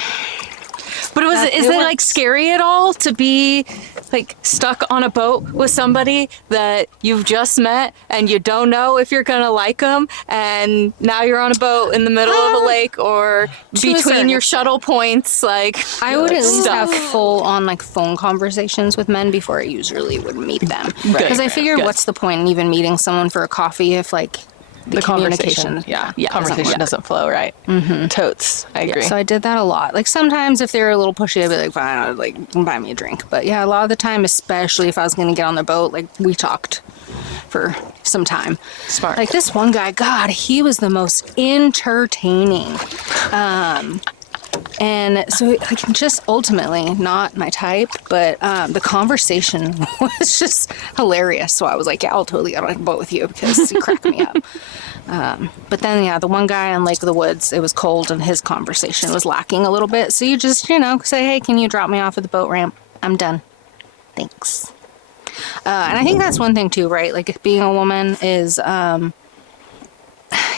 But is it it works. like scary at all to be like stuck on a boat with somebody that you've just met and you don't know if you're gonna like them, and now you're on a boat in the middle of a lake or to a between certain your shuttle points? Like, I would at least stuck. have full on like phone conversations with men before I usually would meet them. Good. Because I figure Good. what's the point in even meeting someone for a coffee if like the conversation. Yeah, Conversation doesn't flow right. Totes. I agree. So I did that a lot. Like sometimes if they're a little pushy, I'd be like, fine, like buy me a drink. But yeah, a lot of the time, especially if I was going to get on the boat, like we talked for some time. Smart. Like this one guy, God, he was the most entertaining. And so, like, just ultimately not my type, but the conversation was just hilarious. So I was like, yeah, I'll totally get on a boat with you because you cracked me up. But then, yeah, the one guy on Lake of the Woods, it was cold and his conversation was lacking a little bit. So you just, say, hey, can you drop me off at the boat ramp? I'm done. Thanks. And I think that's one thing too, right? Like being a woman is,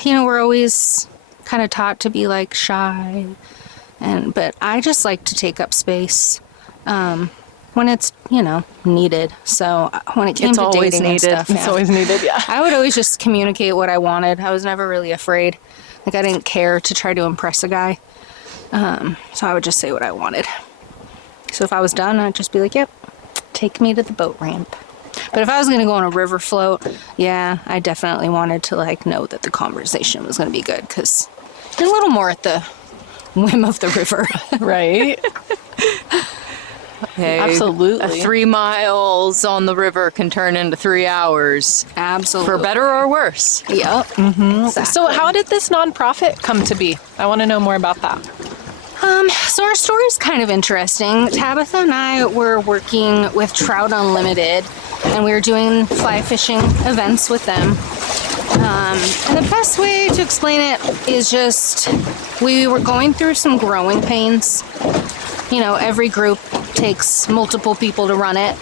we're always kind of taught to be like shy. But I just like to take up space when it's, needed. So when it came to dating and stuff, it's always needed, yeah. I would always just communicate what I wanted. I was never really afraid. Like I didn't care to try to impress a guy. So I would just say what I wanted. So if I was done, I'd just be like, yep, take me to the boat ramp. But if I was going to go on a river float, yeah, I definitely wanted to know that the conversation was going to be good because you're a little more at the whim of the river. Right? Hey, Absolutely. 3 miles on the river can turn into 3 hours. Absolutely. For better or worse. Yep. Mm-hmm. Exactly. So how did this nonprofit come to be? I want to know more about that. So our story's kind of interesting. Tabitha and I were working with Trout Unlimited, and we were doing fly fishing events with them. And the best way to explain it is just we were going through some growing pains. Every group takes multiple people to run it.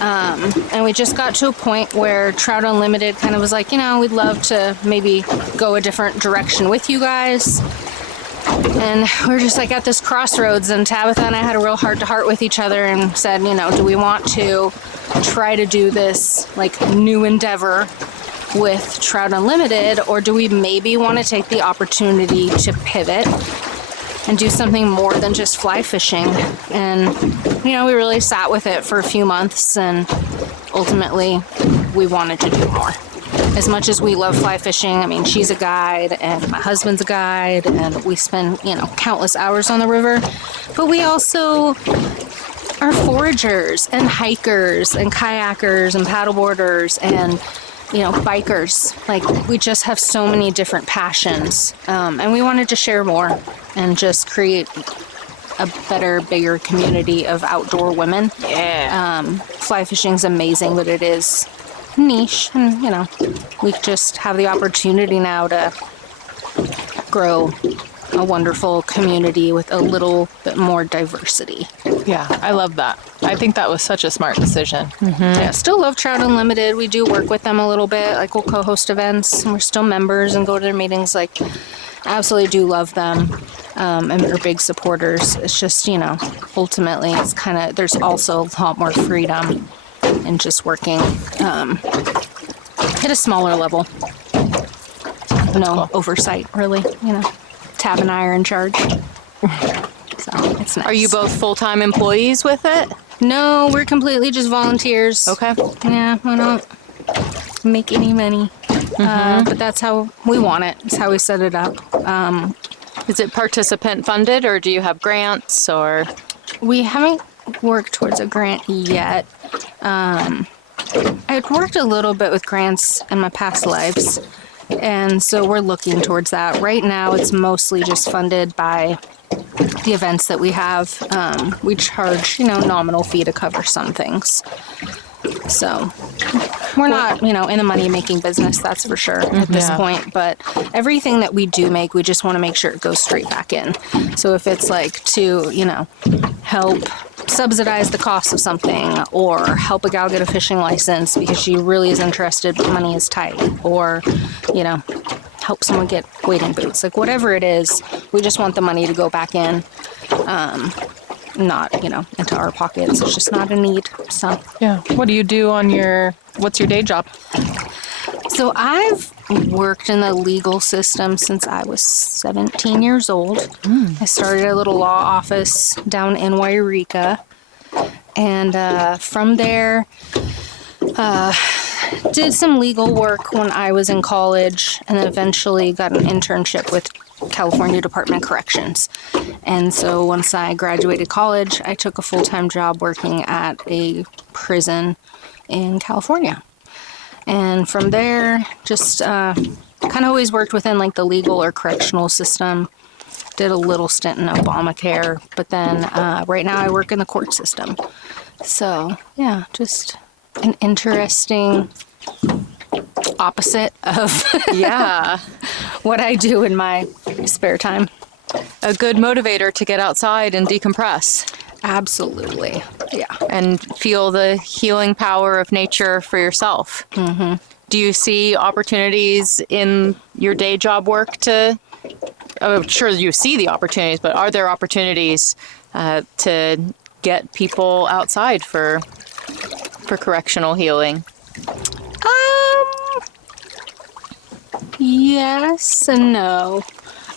And we just got to a point where Trout Unlimited kind of was like, we'd love to maybe go a different direction with you guys. And we're just at this crossroads, and Tabitha and I had a real heart-to-heart with each other and said, do we want to try to do this new endeavor with Trout Unlimited, or do we maybe want to take the opportunity to pivot and do something more than just fly fishing? And, we really sat with it for a few months, and ultimately we wanted to do more. As much as we love fly fishing, she's a guide and my husband's a guide, and we spend, countless hours on the river, but we also are foragers and hikers and kayakers and paddleboarders and bikers. We just have so many different passions, and we wanted to share more and just create a better, bigger community of outdoor women. Yeah. Fly fishing's amazing, but it is niche, and we just have the opportunity now to grow a wonderful community with a little bit more diversity. Yeah, I love that. I think that was such a smart decision. Mm-hmm. Yeah, still love Trout Unlimited. We do work with them a little bit. We'll co-host events, and we're still members and go to their meetings. Absolutely do love them, and we're big supporters. It's just, ultimately it's kind of, there's also a lot more freedom in just working at a smaller level. No oversight, really. Tab and I are in charge. So it's nice. Are you both full-time employees with it? No, we're completely just volunteers. Okay. Yeah, we don't make any money. But that's how we want it. It's how we set it up. Is it participant funded, or do you have grants, or? We haven't worked towards a grant yet. I'd worked a little bit with grants in my past lives, and so we're looking towards that. Right now, it's mostly just funded by the events that we have. We charge, nominal fee to cover some things. So we're not, in the money-making business, that's for sure at this point. But everything that we do make, we just want to make sure it goes straight back in. So if it's to, help subsidize the cost of something, or help a gal get a fishing license because she really is interested but money is tight, or, help someone get wading boots. Whatever it is, we just want the money to go back in. Not, into our pockets. It's just not a need. So yeah. What do you do what's your day job? So I've worked in the legal system since I was 17 years old. I started a little law office down in Wairika. And from there, did some legal work when I was in college, and then eventually got an internship with California Department of Corrections. And so once I graduated college, I took a full-time job working at a prison in California. And from there, just kind of always worked within like the legal or correctional system. Did a little stint in Obamacare, but then right now I work in the court system. So yeah, just an interesting opposite of Yeah. what I do in my spare time. A good motivator to get outside and decompress Absolutely. Yeah. and feel the healing power of nature for yourself. Mm-hmm. Do you see opportunities in your day job work to, I'm sure you see the opportunities, but are there opportunities to get people outside for correctional healing? Yes and no.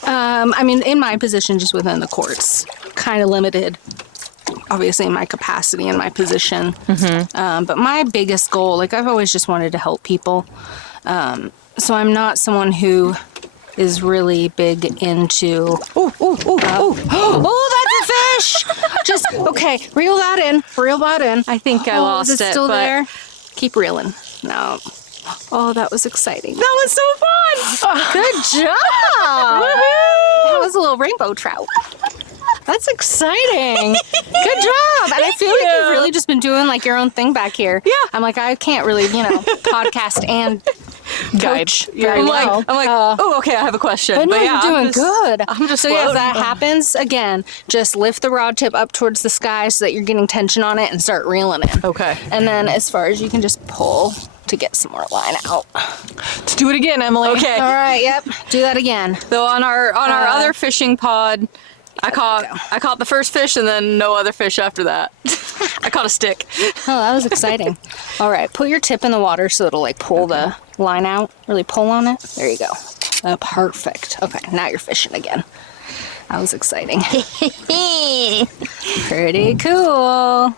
I mean, in my position, just within the courts, kind of limited, obviously, in my capacity and my position. Mm-hmm. But my biggest goal, like, I've always just wanted to help people. So I'm not someone who is really big into, oh, that's a fish! Just, okay, reel that in. I think I lost is it it, still but there? Keep reeling. No. Oh, that was exciting. that was so fun! Good job! That was a little rainbow trout. That's exciting. Good job. And I feel like you've really just been doing like your own thing back here. Yeah. I'm like, I can't really, podcast and coach very I'm well. like, oh, okay, I have a question. But no, yeah, you're doing good. I'm just so yeah, if floating. that happens, again, just lift the rod tip up towards the sky so that you're getting tension on it and start reeling in. Okay. And then as far as you can just pull to get some more line out. Let's do it again, Emily. Okay. All right, yep. Do that again. So on our other fishing pod, I caught the first fish and then no other fish after that. I caught a stick. Oh, that was exciting. All right, put your tip in the water so it'll like pull the line out. Really pull on it. There you go. Perfect. Okay, now you're fishing again. That was exciting. Pretty cool.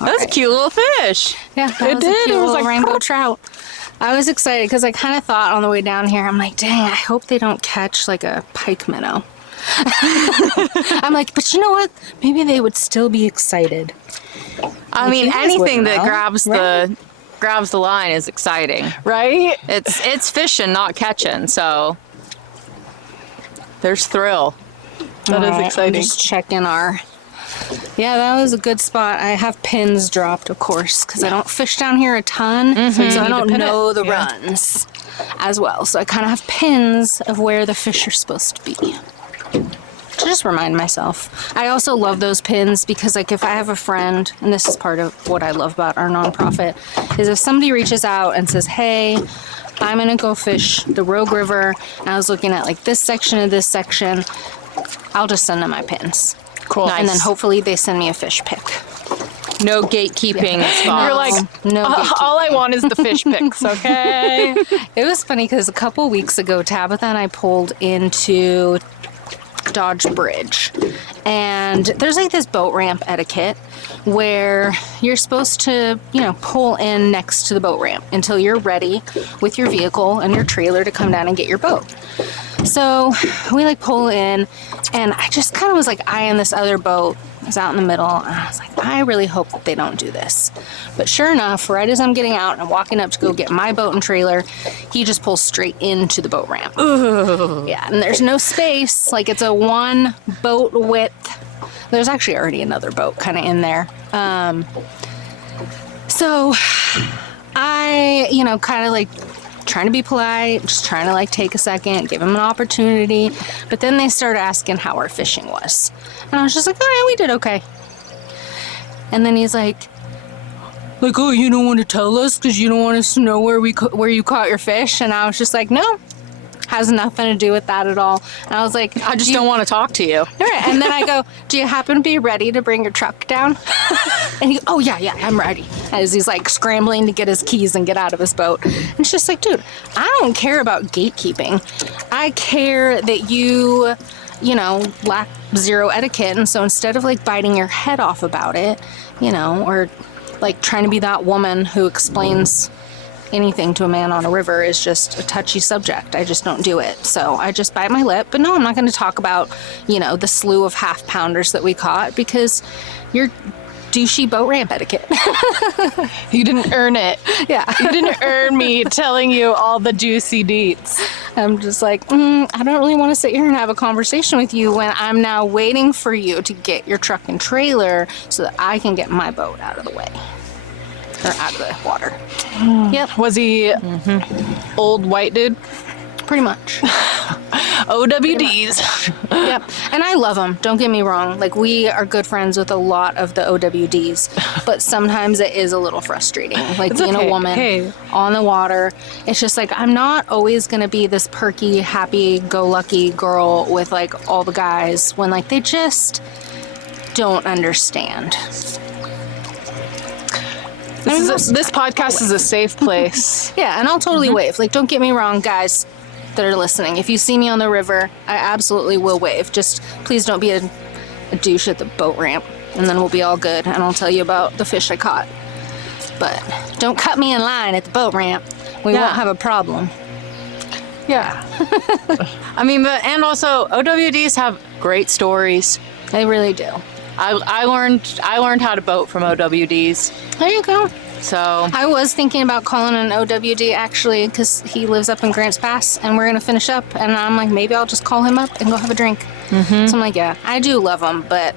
That was a cute little fish. Yeah, that was a cute little rainbow trout. I was excited because I kind of thought on the way down here, I'm like, dang, I hope they don't catch like a pike minnow. I'm like, but you know what? Maybe they would still be excited. I mean, you guys anything wouldn't that know, grabs the line is exciting. Right? It's fishing, not catching. So there's thrill. That is All right, exciting. I'm just checking our. Yeah, that was a good spot. I have pins dropped, of course, because I don't fish down here a ton, so I don't know the runs as well. So I kind of have pins of where the fish are supposed to be. To just remind myself. I also love those pins because, like, if I have a friend, and this is part of what I love about our nonprofit, is if somebody reaches out and says, hey, I'm gonna go fish the Rogue River, and I was looking at like this section of this section, I'll just send them my pins. Cool. Nice. And then hopefully they send me a fish pic. No gatekeeping spots. You're like, No all I want is the fish pics, okay? It was funny because a couple weeks ago, Tabitha and I pulled into Dodge Bridge, and there's like this boat ramp etiquette where you're supposed to, pull in next to the boat ramp until you're ready with your vehicle and your trailer to come down and get your boat. So we like pull in, and I just kind of was like eyeing this other boat. It was out in the middle, and I was like, I really hope that they don't do this. But sure enough, right as I'm getting out and I'm walking up to go get my boat and trailer, he just pulls straight into the boat ramp. Ooh. Yeah, and there's no space. Like, it's a one boat width. There's actually already another boat kind of in there. So I, kind of like trying to be polite, just trying to like take a second, give him an opportunity. But then they started asking how our fishing was. And I was just like, oh, yeah, we did okay. And then he's like, oh, you don't want to tell us because you don't want us to know where you caught your fish? And I was just like, no, has nothing to do with that at all. And I was like, I just don't want to talk to you. All right. And then I go, do you happen to be ready to bring your truck down? And he goes, oh, yeah, I'm ready. As he's like scrambling to get his keys and get out of his boat. And it's just like, dude, I don't care about gatekeeping. I care that you lack zero etiquette. And so instead of like biting your head off about it, or like trying to be that woman who explains anything to a man on a river is just a touchy subject. I just don't do it. So I just bite my lip. But no, I'm not going to talk about, the slew of half-pounders that we caught, because you're douchey boat ramp etiquette. You didn't earn it. Yeah. You didn't earn me telling you all the juicy deets. I'm just like, I don't really want to sit here and have a conversation with you when I'm now waiting for you to get your truck and trailer so that I can get my boat out of the way. Or out of the water. Yep. Was he old white dude? Pretty much. OWDs. Yep. And I love them. Don't get me wrong. Like, we are good friends with a lot of the OWDs, but sometimes it is a little frustrating. Like, It's being okay. a woman Hey. on the water. It's just like, I'm not always going to be this perky, happy, go lucky girl with like all the guys when like they just don't understand. This podcast is a safe place. Yeah, and I'll totally wave. Like, don't get me wrong, guys that are listening. If you see me on the river, I absolutely will wave. Just please don't be a douche at the boat ramp, and then we'll be all good, and I'll tell you about the fish I caught. But don't cut me in line at the boat ramp. We won't have a problem. Yeah. I mean, and also OWDs have great stories. They really do. I learned how to boat from OWDs. There you go. So I was thinking about calling an OWD, actually, because he lives up in Grants Pass, and we're going to finish up, and I'm like, maybe I'll just call him up and go have a drink. So I'm like, yeah, I do love them, but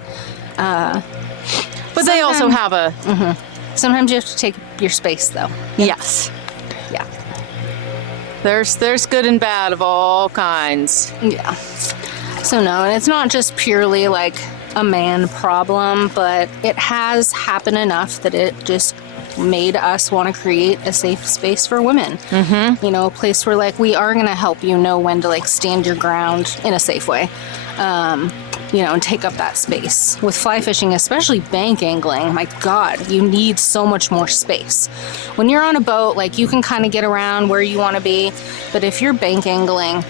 they also have a sometimes you have to take your space, though. yes. Yeah. There's good and bad of all kinds. Yeah. So no, and it's not just purely like a man problem, but it has happened enough that it just made us want to create a safe space for women. A place where like we are going to help you know when to like stand your ground in a safe way. And take up that space. With fly fishing, especially bank angling, my God, you need so much more space. When you're on a boat, like you can kind of get around where you want to be, but if you're bank angling,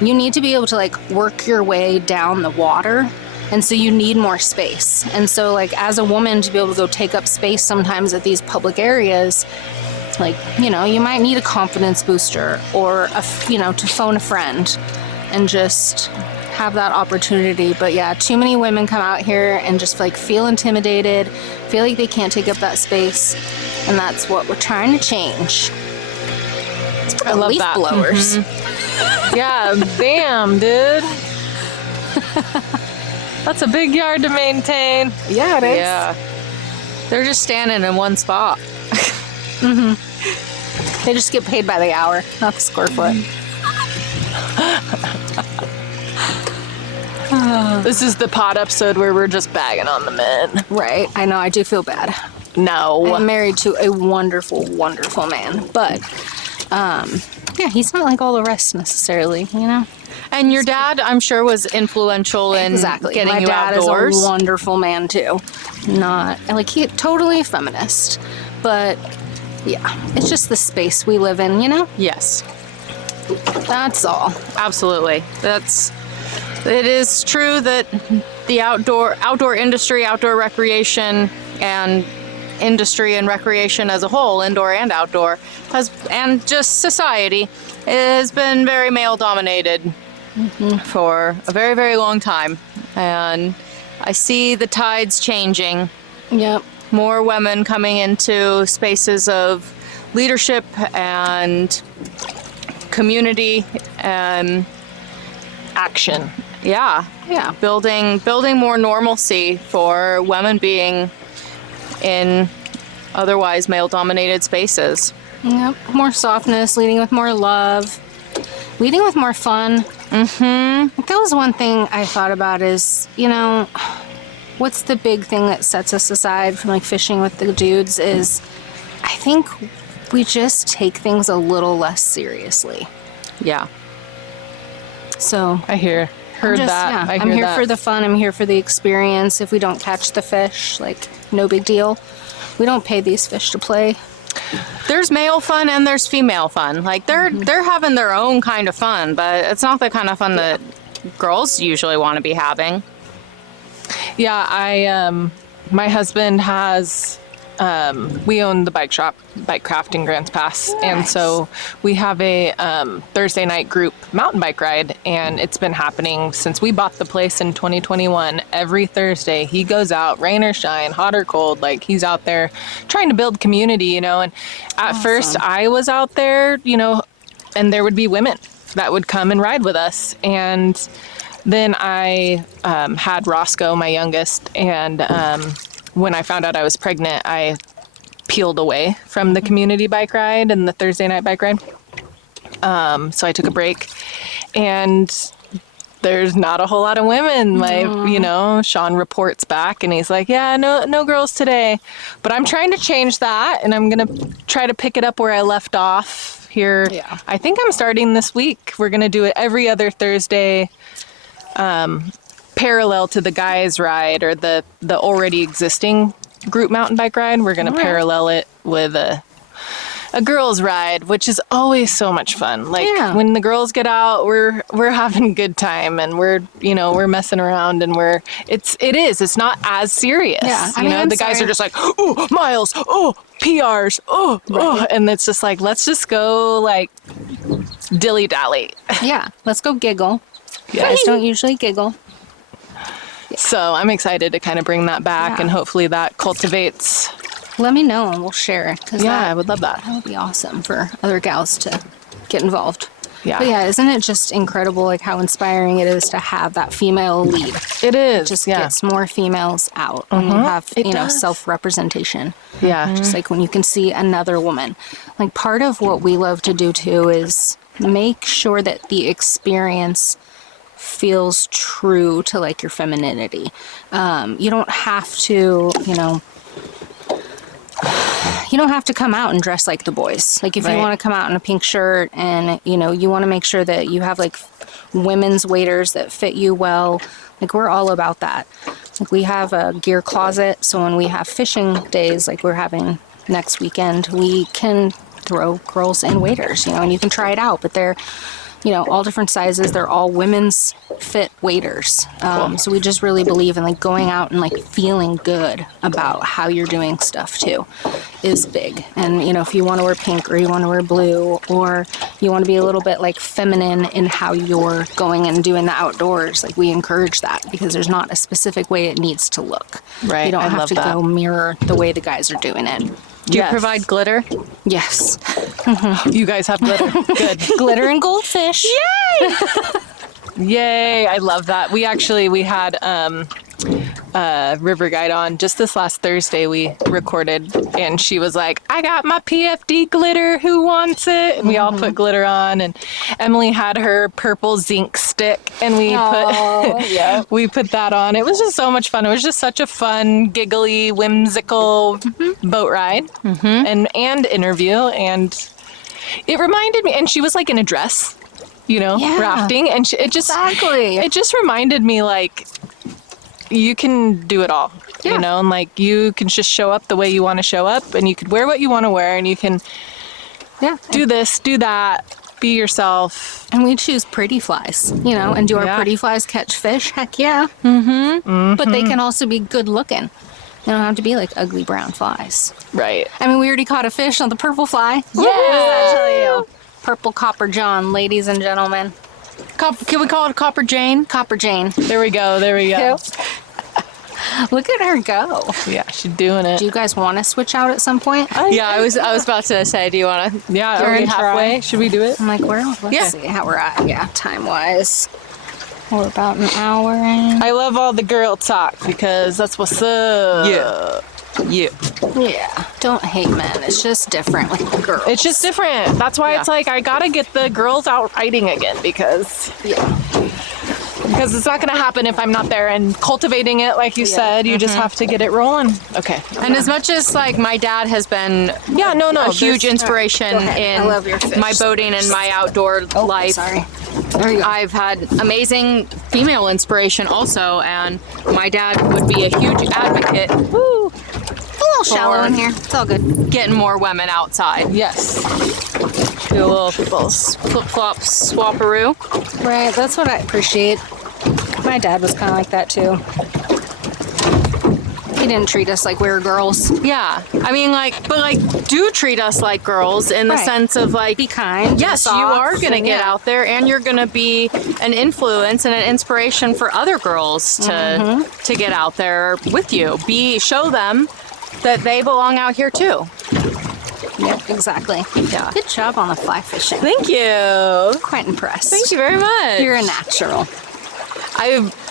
you need to be able to like work your way down the water. And so you need more space. And so like as a woman to be able to go take up space sometimes at these public areas, like, you might need a confidence booster or to phone a friend and just have that opportunity. But yeah, too many women come out here and just like feel intimidated, feel like they can't take up that space. And that's what we're trying to change. I love leaf that. blowers. Yeah, bam, dude. That's a big yard to maintain. Yeah, it is. Yeah. They're just standing in one spot. They just get paid by the hour, not the square foot. This is the pod episode where we're just bagging on the men. Right. I know. I do feel bad. No. I'm married to a wonderful, wonderful man. But, yeah, he's not like all the rest necessarily, And your dad, I'm sure, was influential in getting My you dad outdoors. is a wonderful man, too. Not, like, he totally a feminist. But, yeah, it's just the space we live in, Yes, That's all. absolutely. It is true that the outdoor industry, outdoor recreation, and industry and recreation as a whole, indoor and outdoor, and just society, has been very male dominated for a very, very long time. And I see the tides changing. Yep. More women coming into spaces of leadership and community and Action. yeah, building more normalcy for women being in otherwise male-dominated spaces. Yep. More softness, leading with more love, leading with more fun. That was one thing I thought about is, what's the big thing that sets us aside from like fishing with the dudes is I think we just take things a little less seriously. Yeah. So Heard that. yeah, I hear I'm here that. for the fun. I'm here for the experience. If we don't catch the fish, like no big deal. We don't pay these fish to play. There's male fun and there's female fun. Like they're having their own kind of fun, but it's not the kind of fun that girls usually want to be having. Yeah, my husband has we own the bike shop, Bike Craft in Grants Pass. Nice. And so we have a Thursday night group mountain bike ride, and it's been happening since we bought the place in 2021. Every Thursday he goes out, rain or shine, hot or cold, like he's out there trying to build community, you know. And at first I was out there, you know, and there would be women that would come and ride with us. And then I had Roscoe, my youngest, and when I found out I was pregnant, I peeled away from the community bike ride and the Thursday night bike ride. So I took a break, and there's not a whole lot of women. Like, you know, Sean reports back and he's like, yeah, no girls today. But I'm trying to change that, and I'm going to try to pick it up where I left off here. Yeah. I think I'm starting this week. We're going to do it every other Thursday, parallel to the guys ride or the already existing group mountain bike ride. We're going to parallel it with a girls ride, which is always so much fun. Like when the girls get out, we're having a good time, and we're messing around, and it's not as serious. Yeah. I mean, the guys are just like, oh, miles, oh, PRs, oh, and it's just like, let's just go like dilly dally. Yeah. Let's go giggle. You guys don't usually giggle. So I'm excited to kind of bring that back, and hopefully that cultivates. Let me know and we'll share it. I would love that. That would be awesome for other gals to get involved. Yeah. But isn't it just incredible, like how inspiring it is to have that female lead? It is. It just gets more females out when you have, self-representation. Yeah. Just like when you can see another woman. Like part of what we love to do too is make sure that the experience feels true to like your femininity. You don't have to, you don't have to come out and dress like the boys. Like if you want to come out in a pink shirt and, you want to make sure that you have like women's waders that fit you well. Like we're all about that. Like we have a gear closet. So when we have fishing days, like we're having next weekend, we can throw girls in waders, and you can try it out, but they're, all different sizes. They're all women's fit waders. So we just really believe in like going out and like feeling good about how you're doing stuff too is big. And, if you want to wear pink or you want to wear blue or you want to be a little bit like feminine in how you're going and doing the outdoors, like we encourage that because there's not a specific way it needs to look. Right. You don't have to go mirror the way the guys are doing it. Do you provide glitter? Yes. You guys have glitter. Good. Glitter and goldfish. Yay! Yay. I love that. We had River Guide on just this last Thursday. We recorded, and she was like, I got my PFD glitter. Who wants it? And we all put glitter on, and Emily had her purple zinc stick, and we put that on. It was just so much fun. It was just such a fun, giggly, whimsical boat ride and interview. And it reminded me, and she was like in a dress, rafting, and it just reminded me like, you can do it all, and like you can just show up the way you want to show up, and you could wear what you want to wear, and you can do this, do that, be yourself. And we choose pretty flies, and do our pretty flies catch fish? Heck yeah. But they can also be good looking. They don't have to be like ugly brown flies. Right. I mean, we already caught a fish on the purple fly. Yeah. What does that tell you? Purple Copper John, ladies and gentlemen. Can we call it Copper Jane? Copper Jane. There we go. Yep. Look at her go. Yeah, she's doing it. Do you guys want to switch out at some point? Yeah, I was about to say, do you want to? Yeah, are we halfway? Should we do it? I'm like, let's see how we're at. Yeah, time-wise. We're about an hour in. I love all the girl talk because that's what's up. Yeah. Don't hate men. It's just different with the girls. It's just different. That's why it's like I gotta get the girls out riding again because it's not gonna happen if I'm not there and cultivating it like you said. You just have to get it rolling. Okay. And as much as like my dad has been a huge inspiration in I love your fish. my boating and my outdoor life. Sorry. There you go. I've had amazing female inspiration also, and my dad would be a huge advocate. Woo! A little shallow in here. It's all good. Getting more women outside. Yes. Do a little flip-flop swapperoo. Right, that's what I appreciate. My dad was kind of like that too. He didn't treat us like we were girls. Yeah. I mean, do treat us like girls in the Right. sense of Be kind. yes, you are going to get out there and you're going to be an influence and an inspiration for other girls to get out there with you. Show them that they belong out here too. Yep, exactly. Yeah. Good job on the fly fishing. Thank you. Quite impressed. Thank you very much. You're a natural.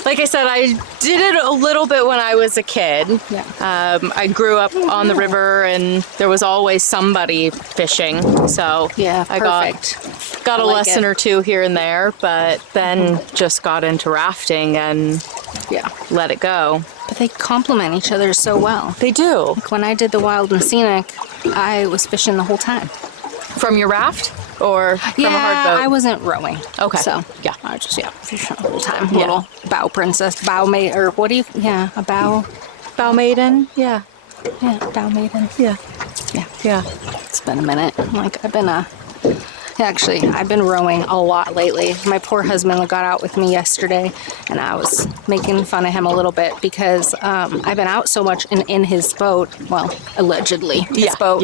Like I said, I did it a little bit when I was a kid. Yeah. I grew up on the river, and there was always somebody fishing. So Yeah, I perfect. got a like lesson it. or two here and there, but then just got into rafting and Yeah. let it go. But they complement each other so well. They do. When I did the wild and scenic, I was fishing the whole time. From your raft or from a hard boat? I wasn't rowing. Okay. So Yeah. I was just fishing the whole time. Yeah. Little bow princess, bow maid, or what do you? Yeah, a bow. Bow maiden? Yeah. Yeah, bow maiden. Yeah. Yeah. Yeah. It's been a minute. I've been rowing a lot lately. My poor husband got out with me yesterday, and I was making fun of him a little bit because I've been out so much in his boat, well, allegedly his boat,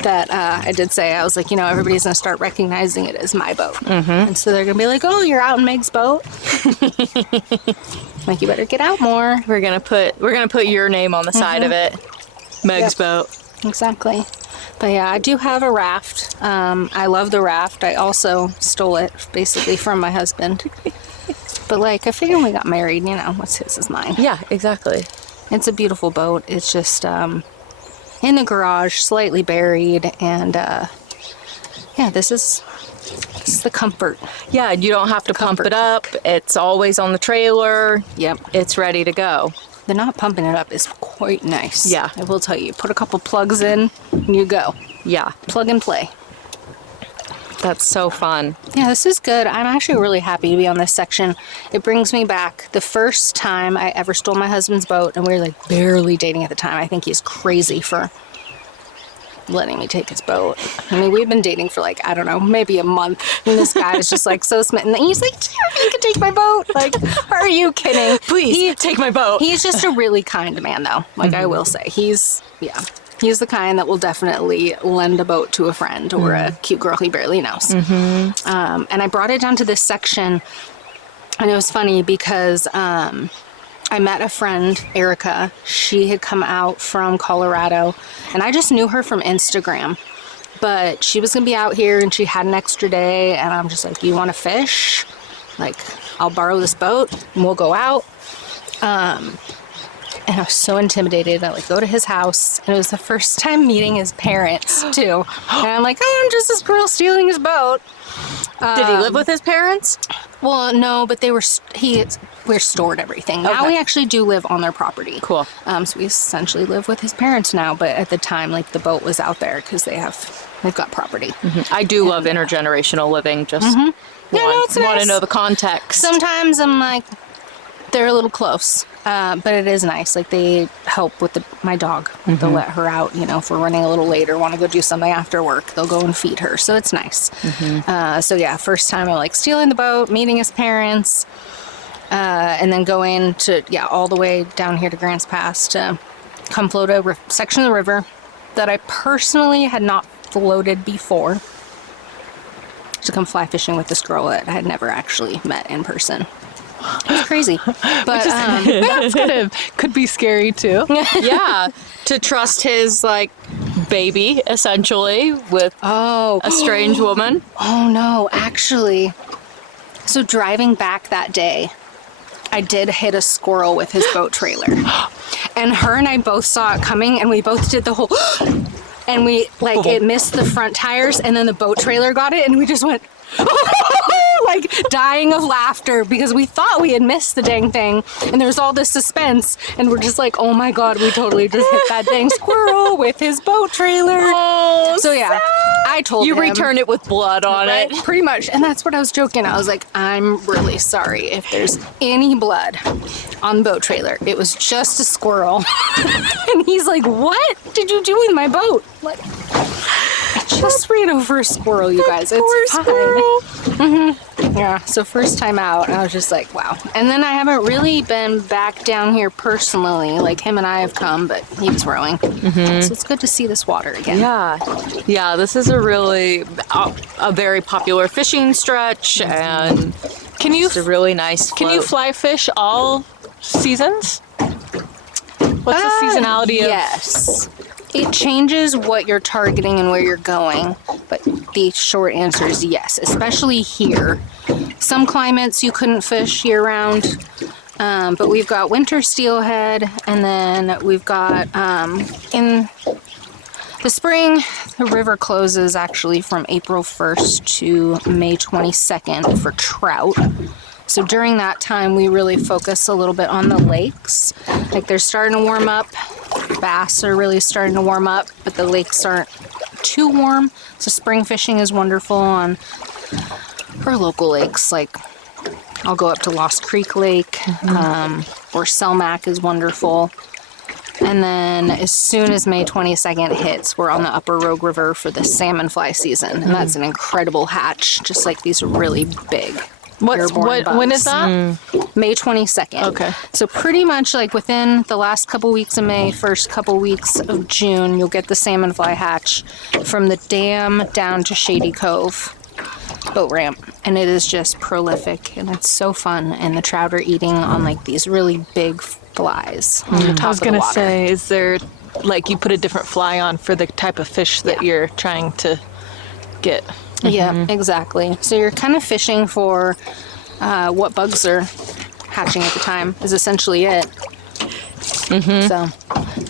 that I did say, I was like, everybody's going to start recognizing it as my boat. Mm-hmm. And so they're going to be like, oh, you're out in Meg's boat? Like, you better get out more. We're gonna put your name on the side of it. Meg's boat. Exactly. But yeah, I do have a raft. I love the raft. I also stole it basically from my husband. But I figured when we got married, what's his is mine. Yeah, exactly. It's a beautiful boat. It's just in the garage, slightly buried, and this is the comfort. Yeah, you don't have to pump it up. It's always on the trailer. Yep. It's ready to go. The not pumping it up is quite nice. Yeah. I will tell you. Put a couple plugs in, and you go. Yeah, Plug and play. that's so fun. Yeah, this is good. I'm actually really happy to be on this section. It brings me back the first time I ever stole my husband's boat, and we were barely dating at the time. I think he's crazy for letting me take his boat. I mean, we've been dating for I don't know, maybe a month, and this guy is just so smitten. And he's like, you can take my boat. Are you kidding? Please take my boat. He's just a really kind man, though. I will say, he's the kind that will definitely lend a boat to a friend or a cute girl he barely knows. And I brought it down to this section, and it was funny because I met a friend, Erica. She had come out from Colorado, and I just knew her from Instagram. But she was going to be out here, and she had an extra day, and I'm just like, you want to fish? I'll borrow this boat, and we'll go out. And I was so intimidated. I go to his house, and it was the first time meeting his parents, too. And I'm like, oh, I'm just this girl stealing his boat. Did he live with his parents? Well, no, but we're stored everything. Now we actually do live on their property. Cool. So we essentially live with his parents now, but at the time, the boat was out there because they've got property. I do love intergenerational living. Just it's want to nice. know the context. Sometimes I'm they're a little close, but it is nice. They help with my dog. They'll let her out, if we're running a little late or want to go do something after work, they'll go and feed her. So it's nice. So yeah, first time I'm stealing the boat, meeting his parents, and then going to, all the way down here to Grants Pass to come float a section of the river that I personally had not floated before, to come fly fishing with this girl that I had never actually met in person. It was crazy. But That's could be scary too. Yeah, to trust his baby essentially with a strange woman. oh no, actually. So driving back that day, I did hit a squirrel with his boat trailer. And her and I both saw it coming, and we both did the whole and we it missed the front tires, and then the boat trailer got it, and we just went dying of laughter because we thought we had missed the dang thing, and there's all this suspense, and we're just oh my god, we totally just hit that dang squirrel with his boat trailer. Oh, so yeah, I told you him, return it with blood on right? it. Pretty much, and that's what I was joking. I was like, I'm really sorry if there's any blood on the boat trailer. It was just a squirrel. And he's like, what did you do with my boat? just ran over a squirrel, you guys. It's fine. Squirrel. Yeah, so first time out, I was just like, wow. And then I haven't really been back down here personally. Like, him and I have come, but he was rowing. So it's good to see this water again. Yeah, this is a very popular fishing stretch, and it's a really nice float. Can you fly fish all seasons? What's the seasonality of? Yes. It changes what you're targeting and where you're going, but the short answer is yes, especially here. Some climates you couldn't fish year round, but we've got winter steelhead, and then we've got in the spring, the river closes actually from April 1st to May 22nd for trout. So during that time, we really focus a little bit on the lakes. Like, they're starting to warm up. Bass are really starting to warm up, but the lakes aren't too warm. So spring fishing is wonderful on our local lakes. Like, I'll go up to Lost Creek Lake, or Selmac is wonderful. And then as soon as May 22nd hits, we're on the Upper Rogue River for the salmon fly season. And that's an incredible hatch, just like these really big. When is that? May 22nd. Okay. So pretty much like within the last couple weeks of May, first couple weeks of June, you'll get the salmon fly hatch from the dam down to Shady Cove boat ramp. And it is just prolific, and it's so fun. And the trout are eating on like these really big flies on the top I was of the going to water. say, is there, like, you put a different fly on for the type of fish that you're trying to get? Yeah, exactly. So you're kind of fishing for what bugs are hatching at the time is essentially it. So,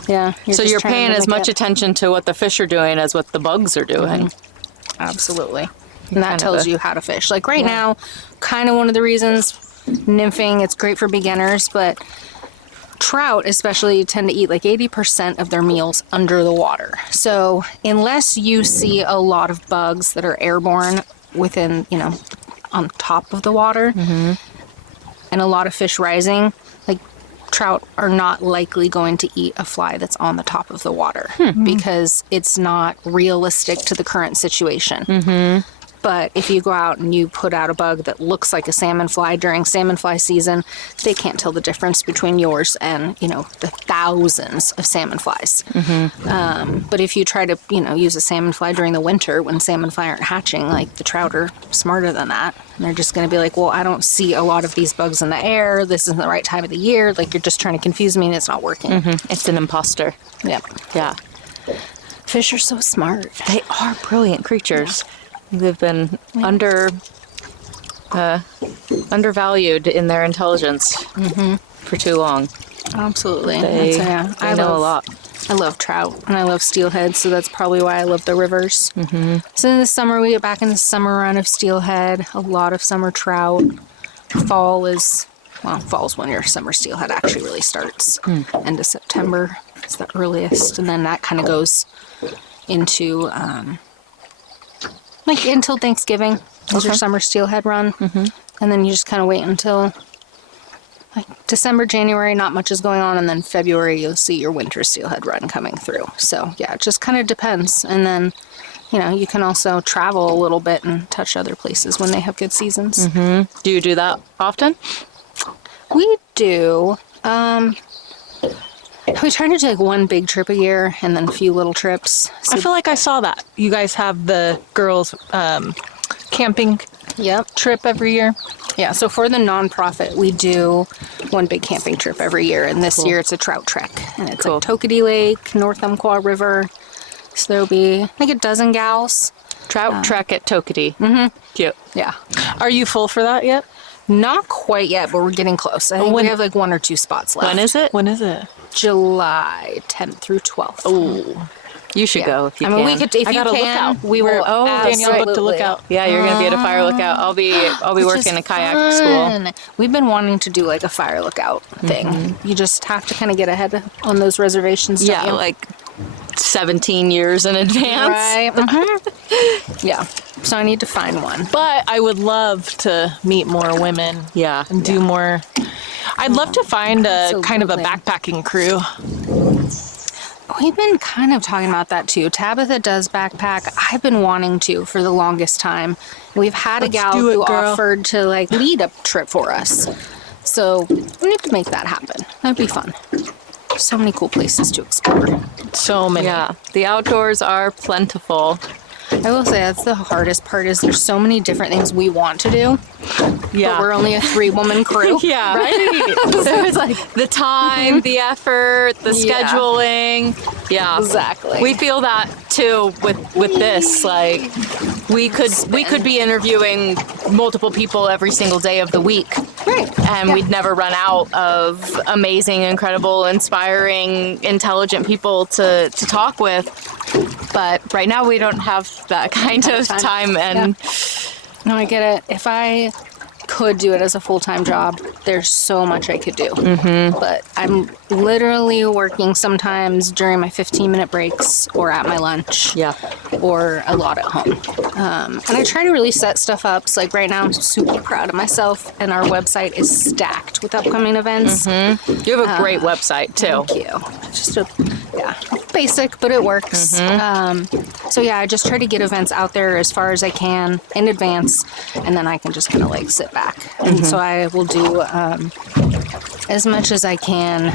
yeah. So you're paying as much attention to what the fish are doing as what the bugs are doing. Absolutely. And that tells you how to fish. Like right now, kind of one of the reasons nymphing, it's great for beginners, but trout especially tend to eat like 80% of their meals under the water. So unless you see a lot of bugs that are airborne within, on top of the water, and a lot of fish rising, like trout are not likely going to eat a fly that's on the top of the water because it's not realistic to the current situation. But if you go out and you put out a bug that looks like a salmon fly during salmon fly season, they can't tell the difference between yours and, the thousands of salmon flies. But if you try to, use a salmon fly during the winter when salmon fly aren't hatching, like the trout are smarter than that. And they're just going to be like, well, I don't see a lot of these bugs in the air. This isn't the right time of the year. Like, you're just trying to confuse me and it's not working. It's an imposter. Yeah. Yeah. Fish are so smart. They are brilliant creatures. They've been undervalued in their intelligence for too long. Absolutely. They know a lot. I love trout and I love steelhead, so that's probably why I love the rivers. So in the summer, we get back in the summer run of steelhead, a lot of summer trout. Fall's when your summer steelhead actually really starts. End of September is the earliest, and then that kind of goes into until Thanksgiving is your summer steelhead run. And then you just kind of wait until like December, January, not much is going on, and then February you'll see your winter steelhead run coming through. So yeah, it just kind of depends. And then you can also travel a little bit and touch other places when they have good seasons. Do you do that often? We do. We try to do like one big trip a year and then a few little trips. So, I feel like I saw that. You guys have the girls camping trip every year. Yeah, so for the nonprofit, we do one big camping trip every year. And this year it's a trout trek. And it's at Toketee Lake, North Umpqua River. So there'll be like a dozen gals. Trout trek at Toketee. Cute. Yeah. Are you full for that yet? Not quite yet, but we're getting close. I think we have like 1 or 2 spots left. When is it? July 10th through 12th. Oh, you should go if you can. We could, if you can, we will. Danielle booked a lookout. Yeah, you're gonna be at a fire lookout. I'll be working a kayak school. We've been wanting to do like a fire lookout thing. You just have to kind of get ahead on those reservations. Don't you? Like 17 years in advance. Right. Yeah. So I need to find one. But I would love to meet more women. Yeah. And do more. I'd love to find a kind of a Absolutely. backpacking crew. We've been kind of talking about that too. Tabitha does backpack. I've been wanting to for the longest time. We've had a gal who offered to like lead a trip for us. So we need to make that happen. That'd be fun. So many cool places to explore. So many. Yeah, the outdoors are plentiful. I will say that's the hardest part is there's so many different things we want to do. Yeah. But we're only a 3-woman crew. Yeah. Right? There's like the time, the effort, the scheduling. Yeah. Exactly. We feel that too with this. Like we could be interviewing multiple people every single day of the week. Right. And we'd never run out of amazing, incredible, inspiring, intelligent people to talk with. But right now we don't have that kind of time. And no, I get it. If I could do it as a full-time job, there's so much I could do. But I'm literally working sometimes during my 15-minute breaks or at my lunch. Yeah. Or a lot at home. And I try to really set stuff up. So like right now I'm super proud of myself and our website is stacked with upcoming events. You have a great website too. Thank you. Just basic, but it works. So yeah, I just try to get events out there as far as I can in advance, and then I can just kind of like sit back. And so I will do as much as I can,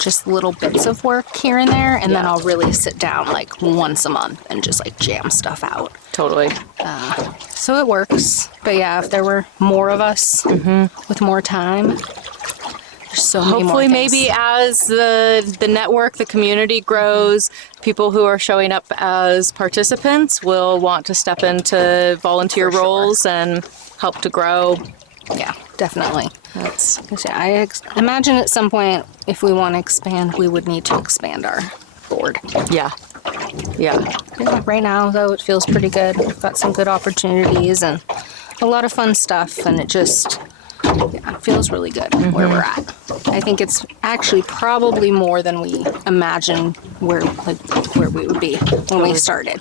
just little bits of work here and there, and then I'll really sit down like once a month and just like jam stuff out. Totally. So it works. But yeah, if there were more of us with more time, there's so many more hopefully things. maybe as the network, the community grows, people who are showing up as participants will want to step into volunteer roles and help to grow. Yeah, definitely. I imagine at some point, if we want to expand, we would need to expand our board. Yeah. Yeah, right now, though, it feels pretty good. We've got some good opportunities and a lot of fun stuff, and it just it feels really good where we're at. I think it's actually probably more than we imagined where we would be when we started.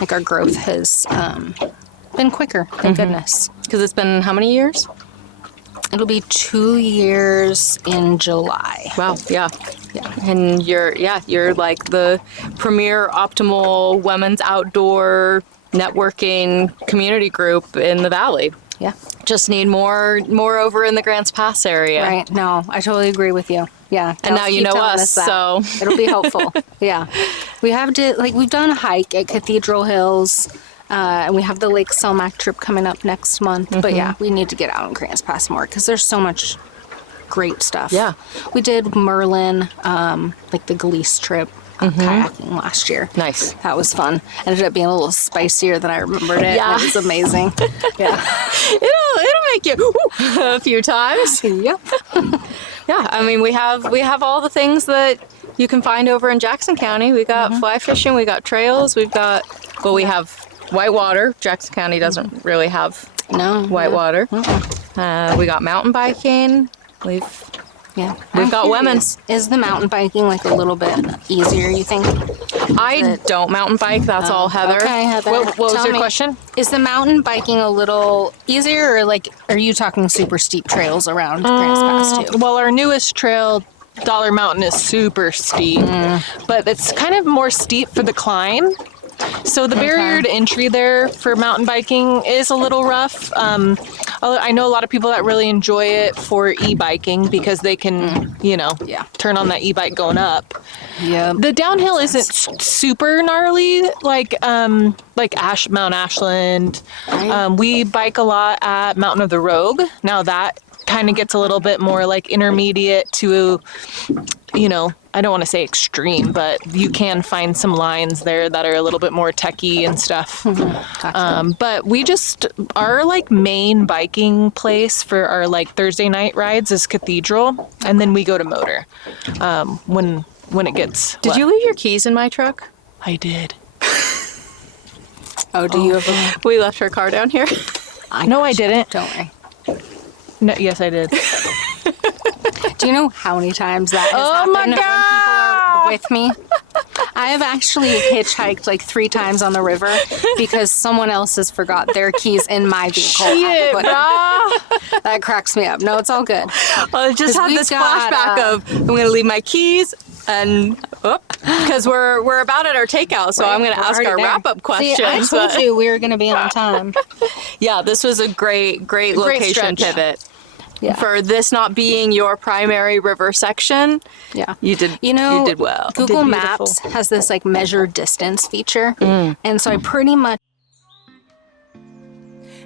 Like our growth has been quicker, thank goodness. Because it's been how many years? It'll be 2 years in July. Wow, yeah. And you're like the premier optimal women's outdoor networking community group in the Valley. Yeah. Just need more over in the Grants Pass area. Right. No, I totally agree with you. Yeah. And now you know us, so it'll be helpful. Yeah. We've done a hike at Cathedral Hills, and we have the Lake Selmac trip coming up next month. But yeah, we need to get out in Grants Pass more because there's so much great stuff. Yeah. We did Merlin, like the Gleese trip. Kayaking last year. Nice. That was fun. Ended up being a little spicier than I remembered it. Yeah. It was amazing. Yeah. It'll make you a few times. Yep. Yeah. I mean, we have all the things that you can find over in Jackson County. We got fly fishing. We got trails. We have whitewater. Jackson County doesn't really have whitewater. We got mountain biking. We've got women. Is the mountain biking like a little bit easier, you think? I don't mountain bike. That's all Heather. Okay, Heather. What was your question? Is the mountain biking a little easier, or like, are you talking super steep trails around Grants Pass too? Well, our newest trail, Dollar Mountain, is super steep, but it's kind of more steep for the climb. So the barrier to entry there for mountain biking is a little rough. I know a lot of people that really enjoy it for e-biking because they can, turn on that e-bike going up. Yeah. The downhill isn't super gnarly like Mount Ashland. We bike a lot at Mountain of the Rogue. Now that kind of gets a little bit more like intermediate to, I don't want to say extreme, but you can find some lines there that are a little bit more techy and stuff. Gotcha. But our like main biking place for our like Thursday night rides is Cathedral, and then we go to Motor when it gets. Did you leave your keys in my truck? I did. Oh, do you have We left our car down here. No, I didn't. Don't worry. No, yes, I did. Do you know how many times that has happened when people are with me? I have actually hitchhiked like 3 times on the river because someone else has forgot their keys in my vehicle. Shit, That cracks me up. No, it's all good. Well, I just had this flashback of I'm going to leave my keys And because we're about at our takeout, so I'm going to ask our wrap-up questions. See, I told you we were going to be on time. Yeah, this was a great location stretch. pivot. Yeah. For this not being your primary river section, Yeah. you did well. Google Maps has this like measure distance feature. And so I pretty much.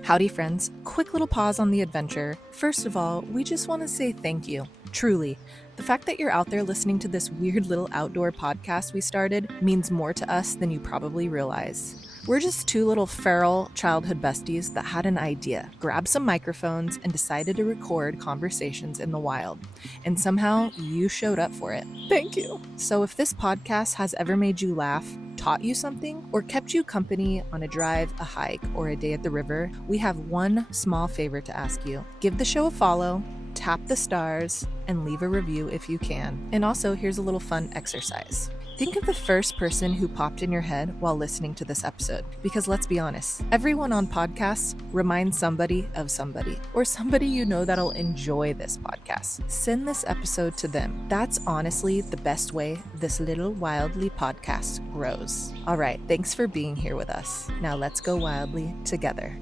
Howdy, friends. Quick little pause on the adventure. First of all, we just want to say thank you. Truly. The fact that you're out there listening to this weird little outdoor podcast we started means more to us than you probably realize. We're just two little feral childhood besties that had an idea, grabbed some microphones, and decided to record conversations in the wild. And somehow you showed up for it. Thank you. So if this podcast has ever made you laugh, taught you something, or kept you company on a drive, a hike, or a day at the river, we have one small favor to ask you. Give the show a follow, tap the stars, and leave a review if you can. And also, here's a little fun exercise. Think of the first person who popped in your head while listening to this episode. Because let's be honest, everyone on podcasts reminds somebody of somebody, or somebody you know that'll enjoy this podcast. Send this episode to them. That's honestly the best way this little Wildly podcast grows. All right, thanks for being here with us. Now let's go wildly together.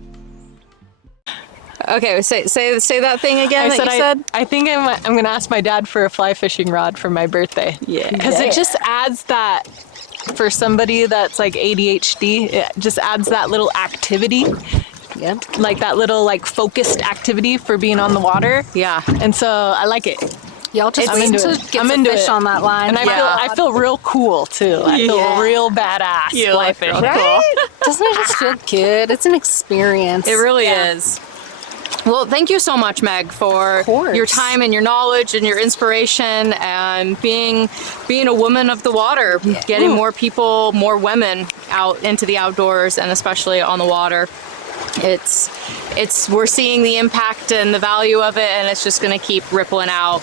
Okay, say that thing again that you said. I think I'm going to ask my dad for a fly fishing rod for my birthday. Yeah. Because it just adds that, for somebody that's like ADHD, it just adds that little activity. Yep. Like that little like focused activity for being on the water. Yeah. And so I like it. Y'all just I'm wait into to it. get I'm some into fish it. on that line. And I feel real cool too. I feel real badass. You fly like fishing. Right? Doesn't it just feel good? It's an experience. It really is. Well, thank you so much, Meg, for your time and your knowledge and your inspiration and being a woman of the water, getting more people, more women out into the outdoors and especially on the water. We're seeing the impact and the value of it, and it's just going to keep rippling out.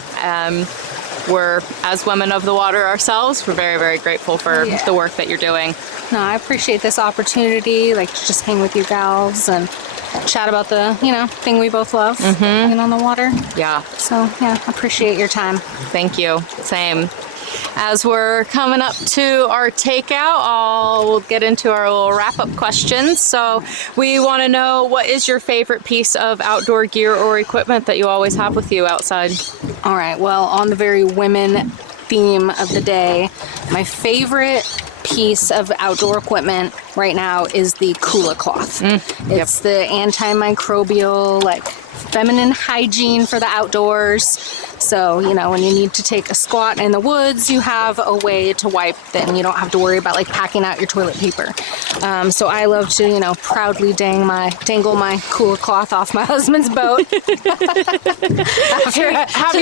We're, as women of the water ourselves, we're very, very grateful for the work that you're doing. No, I appreciate this opportunity, like to just hang with you gals and chat about the, thing we both love, being on the water. Yeah. So, appreciate your time. Thank you. Same. As we're coming up to our takeout, we'll get into our little wrap-up questions. So we want to know, what is your favorite piece of outdoor gear or equipment that you always have with you outside? All right, well, on the very women theme of the day, my favorite piece of outdoor equipment right now is the Kula Cloth. It's the antimicrobial, like feminine hygiene for the outdoors. So, when you need to take a squat in the woods, you have a way to wipe, then you don't have to worry about like packing out your toilet paper. So I love to, proudly dangle my Kula Cloth off my husband's boat. Have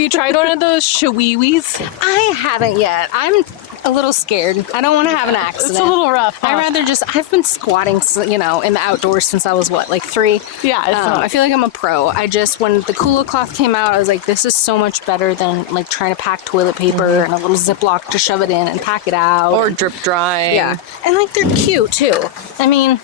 you tried one of those shawiwis? I haven't yet. I'm a little scared. I don't want to have an accident. It's a little rough. Huh? I've been squatting, in the outdoors since I was 3? Yeah. I feel like I'm a pro. When the Kula Cloth came out, I was like, this is so much better than like trying to pack toilet paper and a little Ziploc to shove it in and pack it out. Or drip drying. Yeah. And like they're cute too. I mean,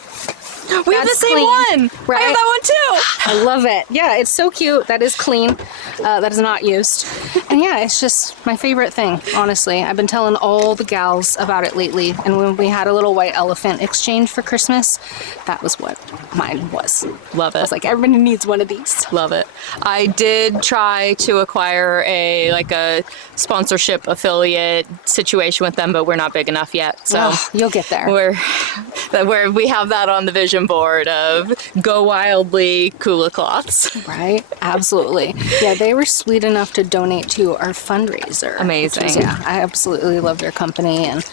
we have the same one. Right? I have that one too. I love it. Yeah, it's so cute. That is clean. That is not used. And yeah, it's just my favorite thing, honestly. I've been telling all the gals about it lately. And when we had a little white elephant exchange for Christmas, that was what mine was. Love it. I was like, everybody needs one of these. Love it. I did try to acquire a sponsorship affiliate situation with them, but we're not big enough yet. So you'll get there. We have that on the vision board of Go Wildly Kula Cloths. Right? Absolutely. Yeah, they were sweet enough to donate to our fundraiser. Amazing. I absolutely love their company, and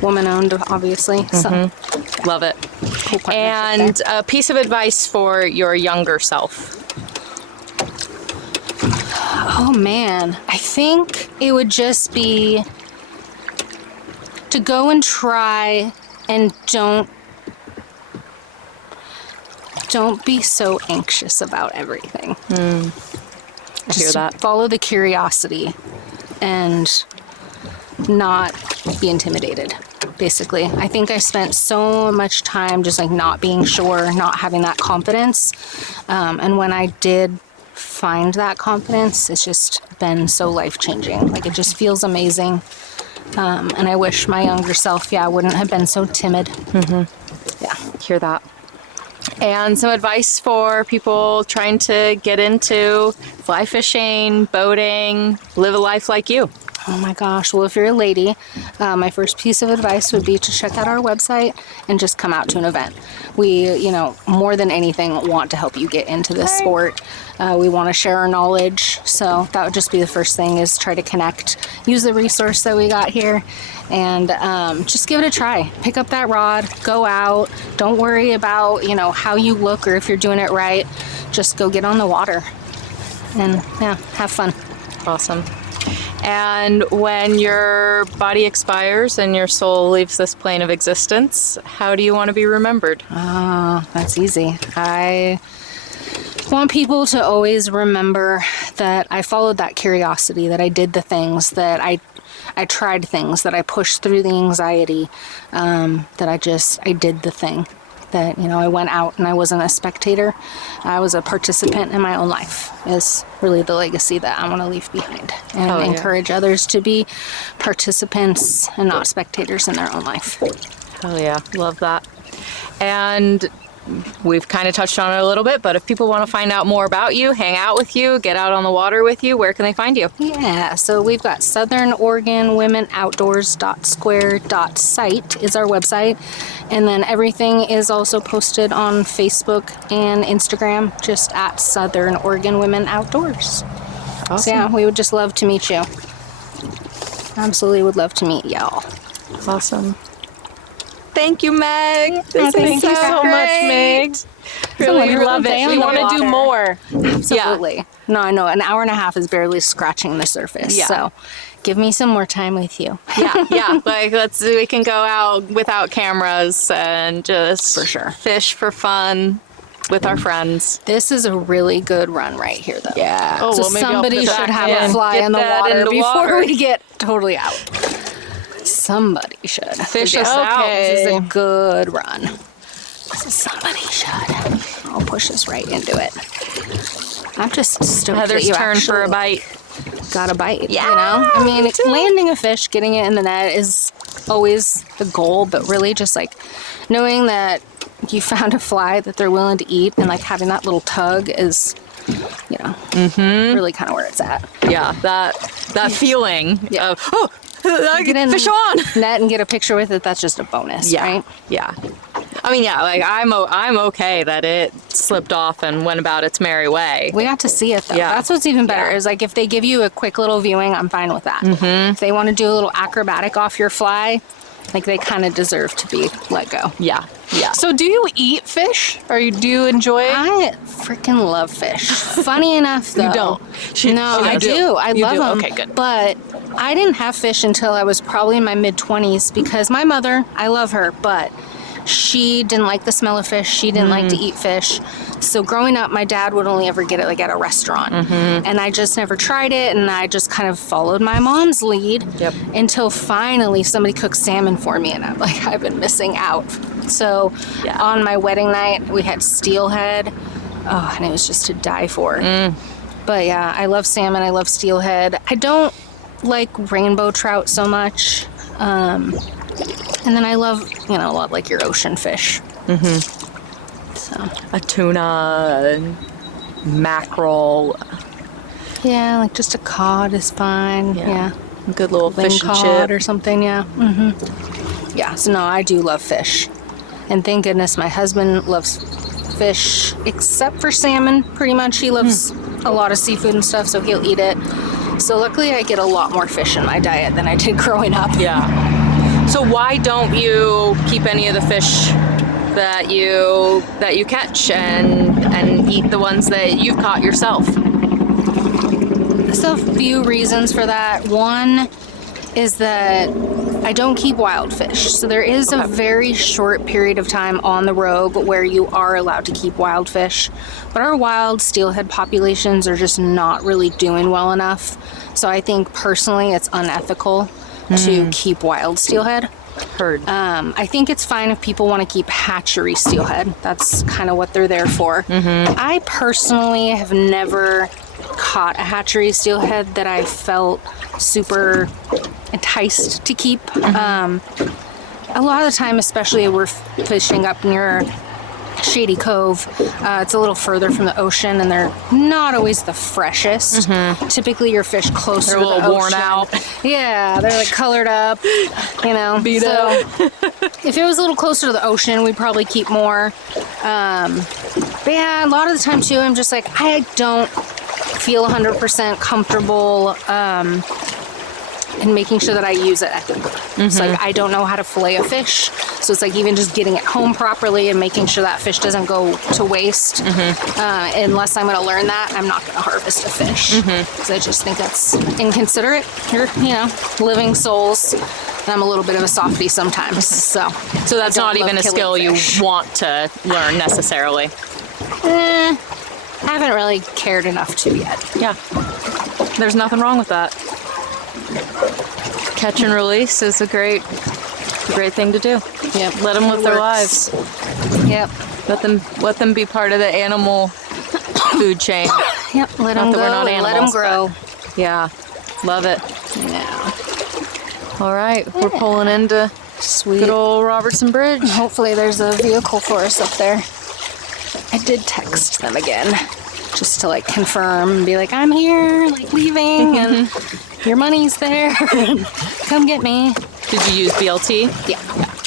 woman owned, obviously. So love it. Cool partnership and there. a piece of advice for your younger self. Oh man, I think it would just be to go and try, and don't be so anxious about everything. I hear that. Follow the curiosity and not be intimidated, basically. I think I spent so much time just like not being sure, not having that confidence. And when I did find that confidence, it's just been so life-changing. Like, it just feels amazing. And I wish my younger self, wouldn't have been so timid. Yeah. Hear that. And some advice for people trying to get into fly fishing, boating, live a life like you. Oh my gosh. Well, if you're a lady, my first piece of advice would be to check out our website and just come out to an event. We, more than anything, want to help you get into this sport. We want to share our knowledge. So that would just be the first thing, is try to connect, use the resource that we got here, and just give it a try. Pick up that rod, go out. Don't worry about, how you look or if you're doing it right. Just go get on the water and have fun. Awesome. And when your body expires and your soul leaves this plane of existence, how do you want to be remembered? Oh, that's easy. I want people to always remember that I followed that curiosity, that I did the things, that I tried things, that I pushed through the anxiety, that I did the thing. That, I went out and I wasn't a spectator. I was a participant in my own life, is really the legacy that I want to leave behind. And encourage others to be participants and not spectators in their own life. Oh yeah, love that. And we've kind of touched on it a little bit, but if people want to find out more about you, hang out with you, get out on the water with you, where can they find you? Yeah, so we've got southernoregonwomenoutdoors.square.site is our website. And then everything is also posted on Facebook and Instagram, just at Southern Oregon Women Outdoors. Awesome. So yeah, we would just love to meet you. Absolutely would love to meet y'all. Awesome. Thank you, Meg. Thank you so much, Meg. Really, we love it. We want to do more. Absolutely. No, I know. An hour and a half is barely scratching the surface. Yeah. So give me some more time with you. Yeah. Like we can go out without cameras and just For sure. fish for fun with our friends. This is a really good run right here, though. Yeah. Oh, So well, maybe I'll somebody put should that have in. a fly Get in the that water in the before water. we get totally out. Somebody should. Fish Yeah. us out. This is a good run. Somebody should. I'll push us right into it. I'm just stoked that Heather's you turn for a actually bite. got a bite. Yeah, I mean, me too. landing a fish, getting it in the net is always the goal, but really just like knowing that you found a fly that they're willing to eat, and like having that little tug is, really kind of where it's at. Yeah, that feeling Yeah. of I Get in fish on. net and get a picture with it. That's just a bonus, right? Yeah. I mean, yeah, like I'm okay that it slipped off and went about its merry way. We got to see it though. Yeah. That's what's even better. Yeah. Is like if they give you a quick little viewing, I'm fine with that. If they want to do a little acrobatic off your fly, like they kind of deserve to be let go. Yeah. So do you eat fish, or do you enjoy it? I freaking love fish. Funny enough, though. You don't? No, You I do. I You love do? them. Okay, good. But I didn't have fish until I was probably in my mid-20s because my mother, I love her, but she didn't like the smell of fish. She didn't like to eat fish. So growing up, my dad would only ever get it like at a restaurant. And I just never tried it, and I just kind of followed my mom's lead until finally somebody cooked salmon for me, and I'm like, I've been missing out. So on my wedding night, we had steelhead. Oh, and it was just to die for. But yeah, I love salmon. I love steelhead. I don't like rainbow trout so much. And then I love, a lot like your ocean fish. So A tuna, mackerel, yeah, like just a cod is fine. Yeah. a good little Ling fish and cod chip. or something. Yeah. Yeah. So no, I do love fish, and thank goodness my husband loves fish, except for salmon. Pretty much, he loves a lot of seafood and stuff, so he'll eat it. So luckily, I get a lot more fish in my diet than I did growing up. Yeah. So why don't you keep any of the fish that you catch and eat the ones that you've caught yourself? So a few reasons for that. One is that I don't keep wild fish. So there is a very short period of time on the Rogue where you are allowed to keep wild fish. But our wild steelhead populations are just not really doing well enough. So I think personally it's unethical to keep wild steelhead. Heard. I think it's fine if people want to keep hatchery steelhead. That's kind of what they're there for. I personally have never caught a hatchery steelhead that I felt super enticed to keep. A lot of the time, especially we're fishing up near Shady Cove, it's a little further from the ocean, and they're not always the freshest. Typically your fish closer They're to a the little ocean. worn out. Yeah, they're like colored up, you know. Beat so if it was a little closer to the ocean, we'd probably keep more. But yeah, a lot of the time too, I'm just like, I don't feel 100% comfortable and making sure that I use it at the lure. It's like, I don't know how to fillet a fish. So it's like even just getting it home properly and making sure that fish doesn't go to waste. Unless I'm going to learn that, I'm not going to harvest a fish. Because I just think that's inconsiderate. You're, you know, living souls. And I'm a little bit of a softie sometimes. So that's not even a skill fish. you want to learn necessarily. I haven't really cared enough to yet. Yeah. There's nothing wrong with that. Catch and release is a great thing to do. Yep. Let them live their lives. Yep. Let them be part of the animal food chain. Yep. Let Not them that go we're not and let them animals, grow. Yeah. Love it. Yeah. All right. We're pulling into Sweet. good old Robertson Bridge. Hopefully there's a vehicle for us up there. I did text them again just to like confirm and be like, I'm here, like leaving, and your money's there. Come get me. Did you use BLT? Yeah.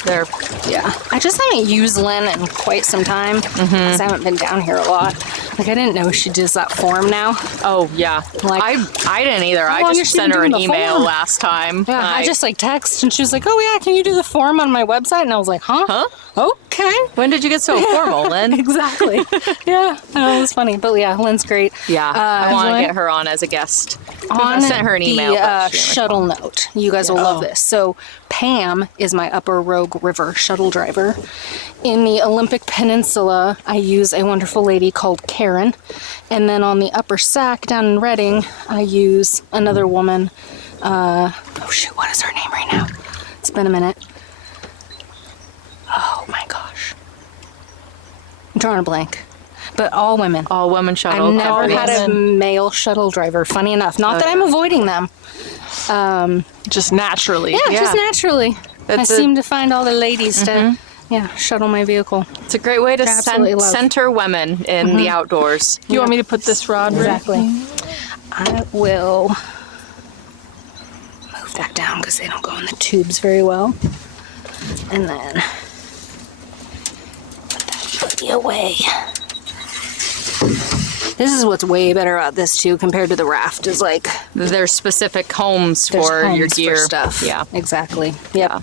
They're Yeah. I just haven't used Lynn in quite some time because I haven't been down here a lot. Like, I didn't know she does that form now. Oh yeah. Like- I didn't either. I long just has she sent been her an doing the email form? last time. Yeah, I just like text and she was like, oh yeah, can you do the form on my website? And I was like, huh? Okay. When did you get so formal, Lynn? Exactly. Yeah. Oh, it was funny. But yeah, Lynn's great. Yeah. I want to Lynn- get her on as a guest. on I sent her an email. the but she didn't shuttle note. You guys will love this. So Pam is my Upper Rogue River shuttle driver. In the Olympic Peninsula, I use a wonderful lady called Karen. And then on the Upper Sac down in Redding, I use another woman. Oh shoot, what is her name right now? It's been a minute. Oh my gosh. I'm drawing a blank. But all women. All women shuttle. I've never companies. had a male shuttle driver, funny enough. Not that I'm avoiding them. Just naturally. Yeah, just naturally. I It's seem to find all the ladies to, shuttle my vehicle. It's a great way to Absolutely love. center women in the outdoors. You want me to put this rod right? Exactly. I will move that down because they don't go in the tubes very well. And then put that puppy away. This is what's way better about this too compared to the raft is like There's specific homes there's for your homes gear. for stuff. Yeah. Exactly. Yep.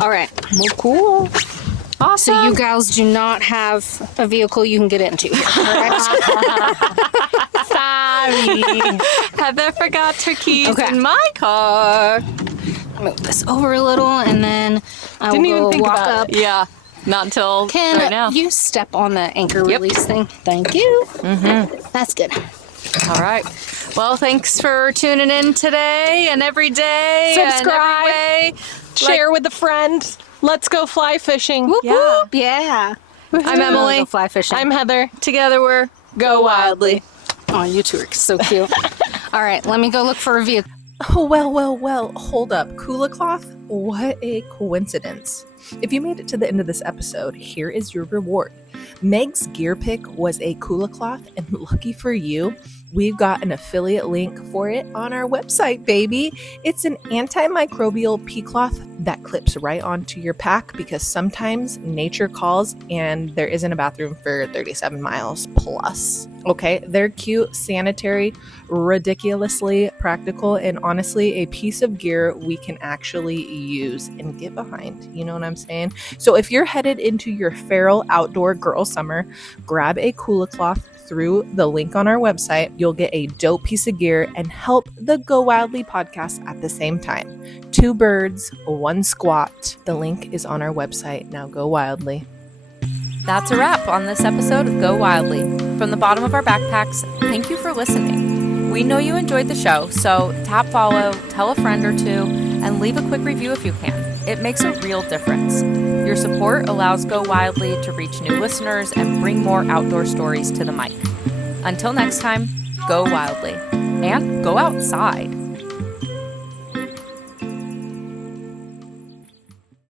All right. Well, cool. Awesome. So you gals do not have a vehicle you can get into, correct? Sorry. Heather forgot her keys Okay. in my car. Move this over a little, and then I Didn't will even go think walk about up. Yeah. Not until Can right now. you step on the anchor Yep. release thing? Thank you. That's good. All right. Well, thanks for tuning in today and every day. Subscribe. And every way. Share with a friend. Let's go fly fishing. Whoop, Yeah. whoop. Yeah. I'm Emily. Go fly fishing. I'm Heather. Together we're Go Wildly. Oh, you two are so cute. All right, let me go look for a vehicle. Oh, well, hold up. Kula Cloth? What a coincidence. If you made it to the end of this episode, here is your reward. Meg's gear pick was a Kula Cloth, and lucky for you, we've got an affiliate link for it on our website, baby. It's an antimicrobial pea cloth that clips right onto your pack because sometimes nature calls and there isn't a bathroom for 37 miles plus. Okay, they're cute, sanitary, ridiculously practical, and honestly, a piece of gear we can actually use and get behind. You know what I'm saying? So if you're headed into your feral outdoor girl summer, grab a Kula Cloth through the link on our website. You'll get a dope piece of gear and help the Go Wildly podcast at the same time. 2 birds, 1 squat. The link is on our website. Now go wildly. That's a wrap on this episode of Go Wildly. From the bottom of our backpacks, thank you for listening. We know you enjoyed the show, so tap follow, tell a friend or two, and leave a quick review if you can. It makes a real difference. Your support allows Go Wildly to reach new listeners and bring more outdoor stories to the mic. Until next time, go wildly and go outside.